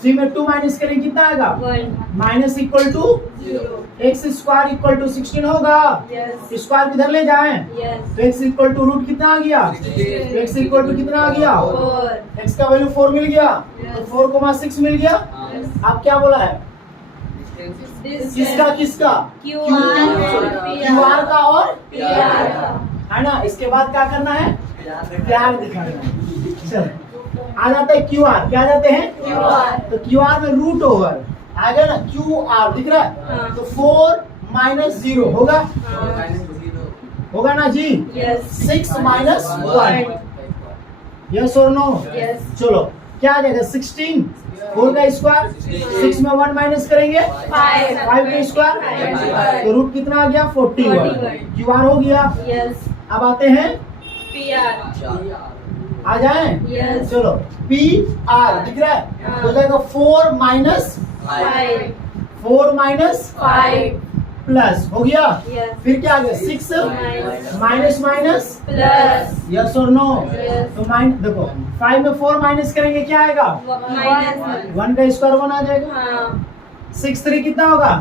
3 में 2 माइनस करेंगे कितना आएगा, 1. Minus equal to 0. X square equal to 16 होगा। Yes. स्क्वायर किधर ले जाएं, Yes. तो एक्स इक्वल टू रूट कितना आ गया, एक्स इक्वल टू कितना आ गया, 4. एक्स का वैल्यू 4 मिल गया, Yes. तो 4,6 मिल गया। Yes. अब क्या बोला है, Distance. किसका किसका, QR और क्यू आर का और PR का. है ना। इसके बाद क्या करना है, प्यार दिखाना है। चलो आ जाता है क्यू आर, क्या आ जाते हैं, QR. तो क्यू आर में रूट ओवर आएगा ना, क्यू आर दिख रहा है, हाँ. तो 4 माइनस 0 होगा, हाँ. होगा ना जी। Yes. 6 माइनस 1, यस और नो। Yes. चलो क्या आ जाएगा 16, 4 का स्क्वायर, 6 में 1 माइनस करेंगे 5 का स्क्वायर, तो रूट कितना आ गया 41, क्यू आर हो गया। Yes. अब आते हैं, PR. आ जाए, Yes. चलो पी आर दिख रहा है, हाँ. हो जाएगा 4 माइनस 5. 4 माइनस 5. प्लस हो गया, Yes. फिर क्या आ गया 6 माइनस माइनस, Plus. यस और नो। Yes. तो माइन देखो 5 में 4 माइनस करेंगे क्या आएगा, Minus 1 का स्क्वायर 1 आ जाएगा। हाँ. 6 3 कितना होगा,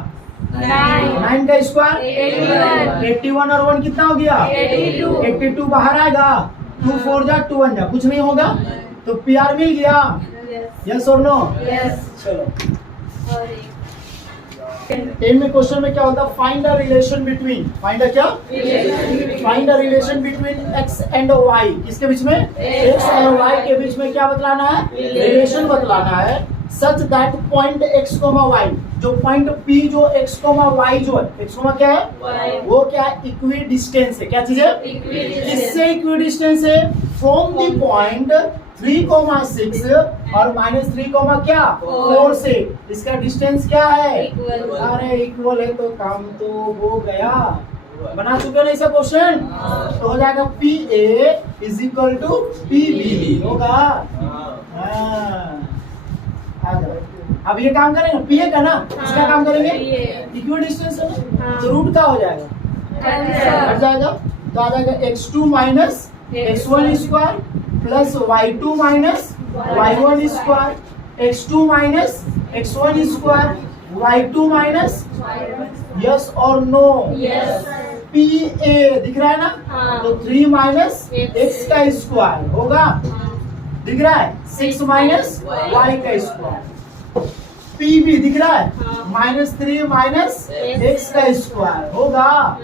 9. 9 का स्क्वायर 81. 81 और 1 कितना हो गया, 82. 82 बाहर आएगा, 2 4 जा 2 1 जा, कुछ नहीं होगा, तो पी आर मिल गया, Yes. यस और नो। Yes. चलो और एक. 10 में क्वेश्चन में क्या होता है, find the relation between, find the क्या, find the relation between x and y, किसके बीच में, x और y के बीच में क्या बतलाना है, रिलेशन बतलाना है, such that point x, y, जो पॉइंट p जो x, y जो है, x, क्या है, Y. वो क्या है, इक्वी डिस्टेंस है, क्या चीज है, Equidistance. किससे इक्वी डिस्टेंस है, फ्रॉम द पॉइंट 3,6 और -3, क्या 4 से, इसका डिस्टेंस क्या है, Equal. अरे इक्वल है तो काम तो हो गया, बना चुके हो ना ऐसा क्वेश्चन, तो हो जाएगा P A is equal to P B होगा। हाँ। आ जाओ। अब ये काम करेंगे पी ए का ना, इसका काम करेंगे, इक्वल डिस्टेंस है ना, हाँ. तो रूट का हो जाएगा, हट जाएगा, तो आ जाएगा x2 minus x1 square plus y2 minus y1 square, x2 minus x1 square y2 minus, yes और नो। Yes. पी ए दिख रहा है ना, हाँ. तो 3 माइनस X. एक्स का स्क्वायर होगा, दिख रहा है 6 माइनस वाई का स्क्वायर, पी भी दिख रहा है हाँ. -3 माइनस एक्स का स्क्वायर होगा,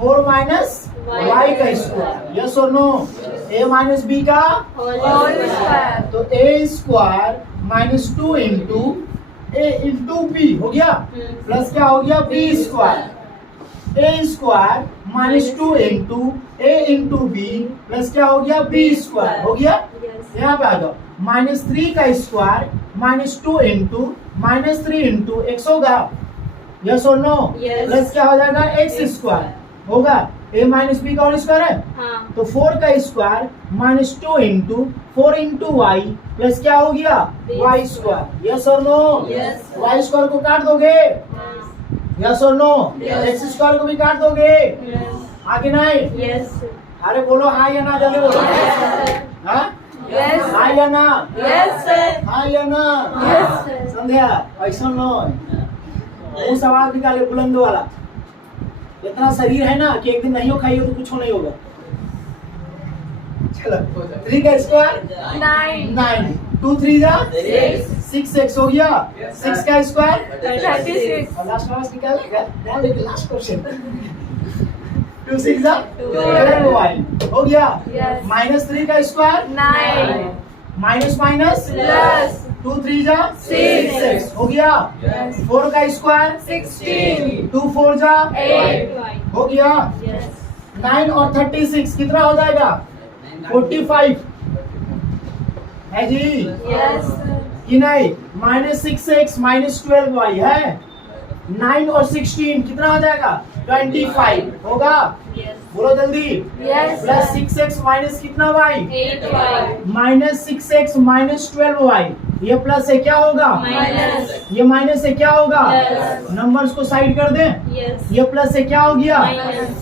4 माइनस Y वाई का स्क्वायर, यस और नो। ए माइनस बी का, Whole square. तो ए स्क्वायर -2 इंटू ए इंटू बी हो गया, प्लस क्या हो गया बी स्क्वायर, ए स्क्वायर -2 इंटू ए इंटू बी प्लस क्या हो गया बी स्क्वायर हो गया। Yes. यहाँ पे आ जाओ, -3 का स्क्वायर -2 इंटू -3 इंटू एक्स होगा, यस और नो। Yes. प्लस क्या हो जाएगा एक्स स्क्वायर होगा, ए माइनस बी का होल स्क्वायर है, हाँ. तो 4 का square -2 into 4 into y plus क्या हो गया वाई स्क्वायर, यस और नो। Yes. वाई स्क्वायर को काट दोगे, हाँ. यस और नो। Yes. एक्स स्क्वायर को भी काट दोगे, Yes. आगे नहीं, Yes. अरे बोलो हाँ या ना, जल्दी बोलो, हाँ Yes. हाँ या ना, Yes, sir. हाँ या ना, Yes, sir. संध्या ऐसा नो, वो सवाल निकाले बुलंद वाला, इतना शरीर है ना कि एक दिन नहीं हो खाइए तो कुछ नहीं होगा। चलो 3 का स्क्वायर 9. 9, 2 3 जा 6. 6x हो गया, 6 का स्क्वायर 36. और लास्ट निकालेगा, ध्यान देके लास्ट क्वेश्चन 2 6 जा 12y हो गया, Yes. -3 का स्क्वायर 9. Minus minus Plus. 2 3 जा 6x हो गया, 4 का स्क्वायर 16. 2 4 जा 8. हो गया, Yes. 9 और 36 कितना हो जाएगा, 45 है जी Yes. कि नहीं? -6x -12y है। 9 और 16 कितना हो जाएगा? 25 होगा। Yes. बोलो जल्दी। Yes. प्लस 6x माइनस कितना y? 8y. -6x -12y। ये प्लस है क्या होगा? Minus. ये माइनस है क्या होगा? Yes. नंबर्स को साइड कर दें। Yes. ये प्लस है क्या हो गया? Minus.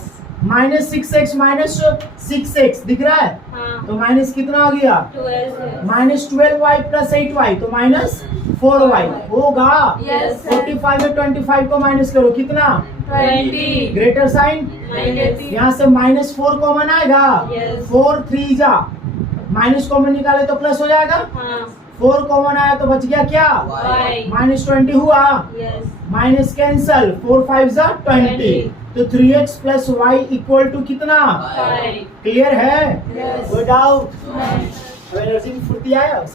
-6x -6x दिख रहा है? हाँ. तो माइनस कितना आ गया? 12. -12y प्लस 8y तो -4y होगा। Yes. 45 में 25 को माइनस करो कितना? 20. Greater sign. Minus. यहाँ से -4 कॉमन आएगा। Yes. 4 3 जा माइनस कॉमन निकाले तो प्लस हो जाएगा। हाँ. 4 कॉमन आया तो बच गया क्या? Y. -20 हुआ। Yes. माइनस कैंसल 4 5 जा 20 तो 3x plus y equal to कितना? 5. क्लियर है? Yes. कोई डाउट? Yes. अब एनर्जी में फुर्ती आया।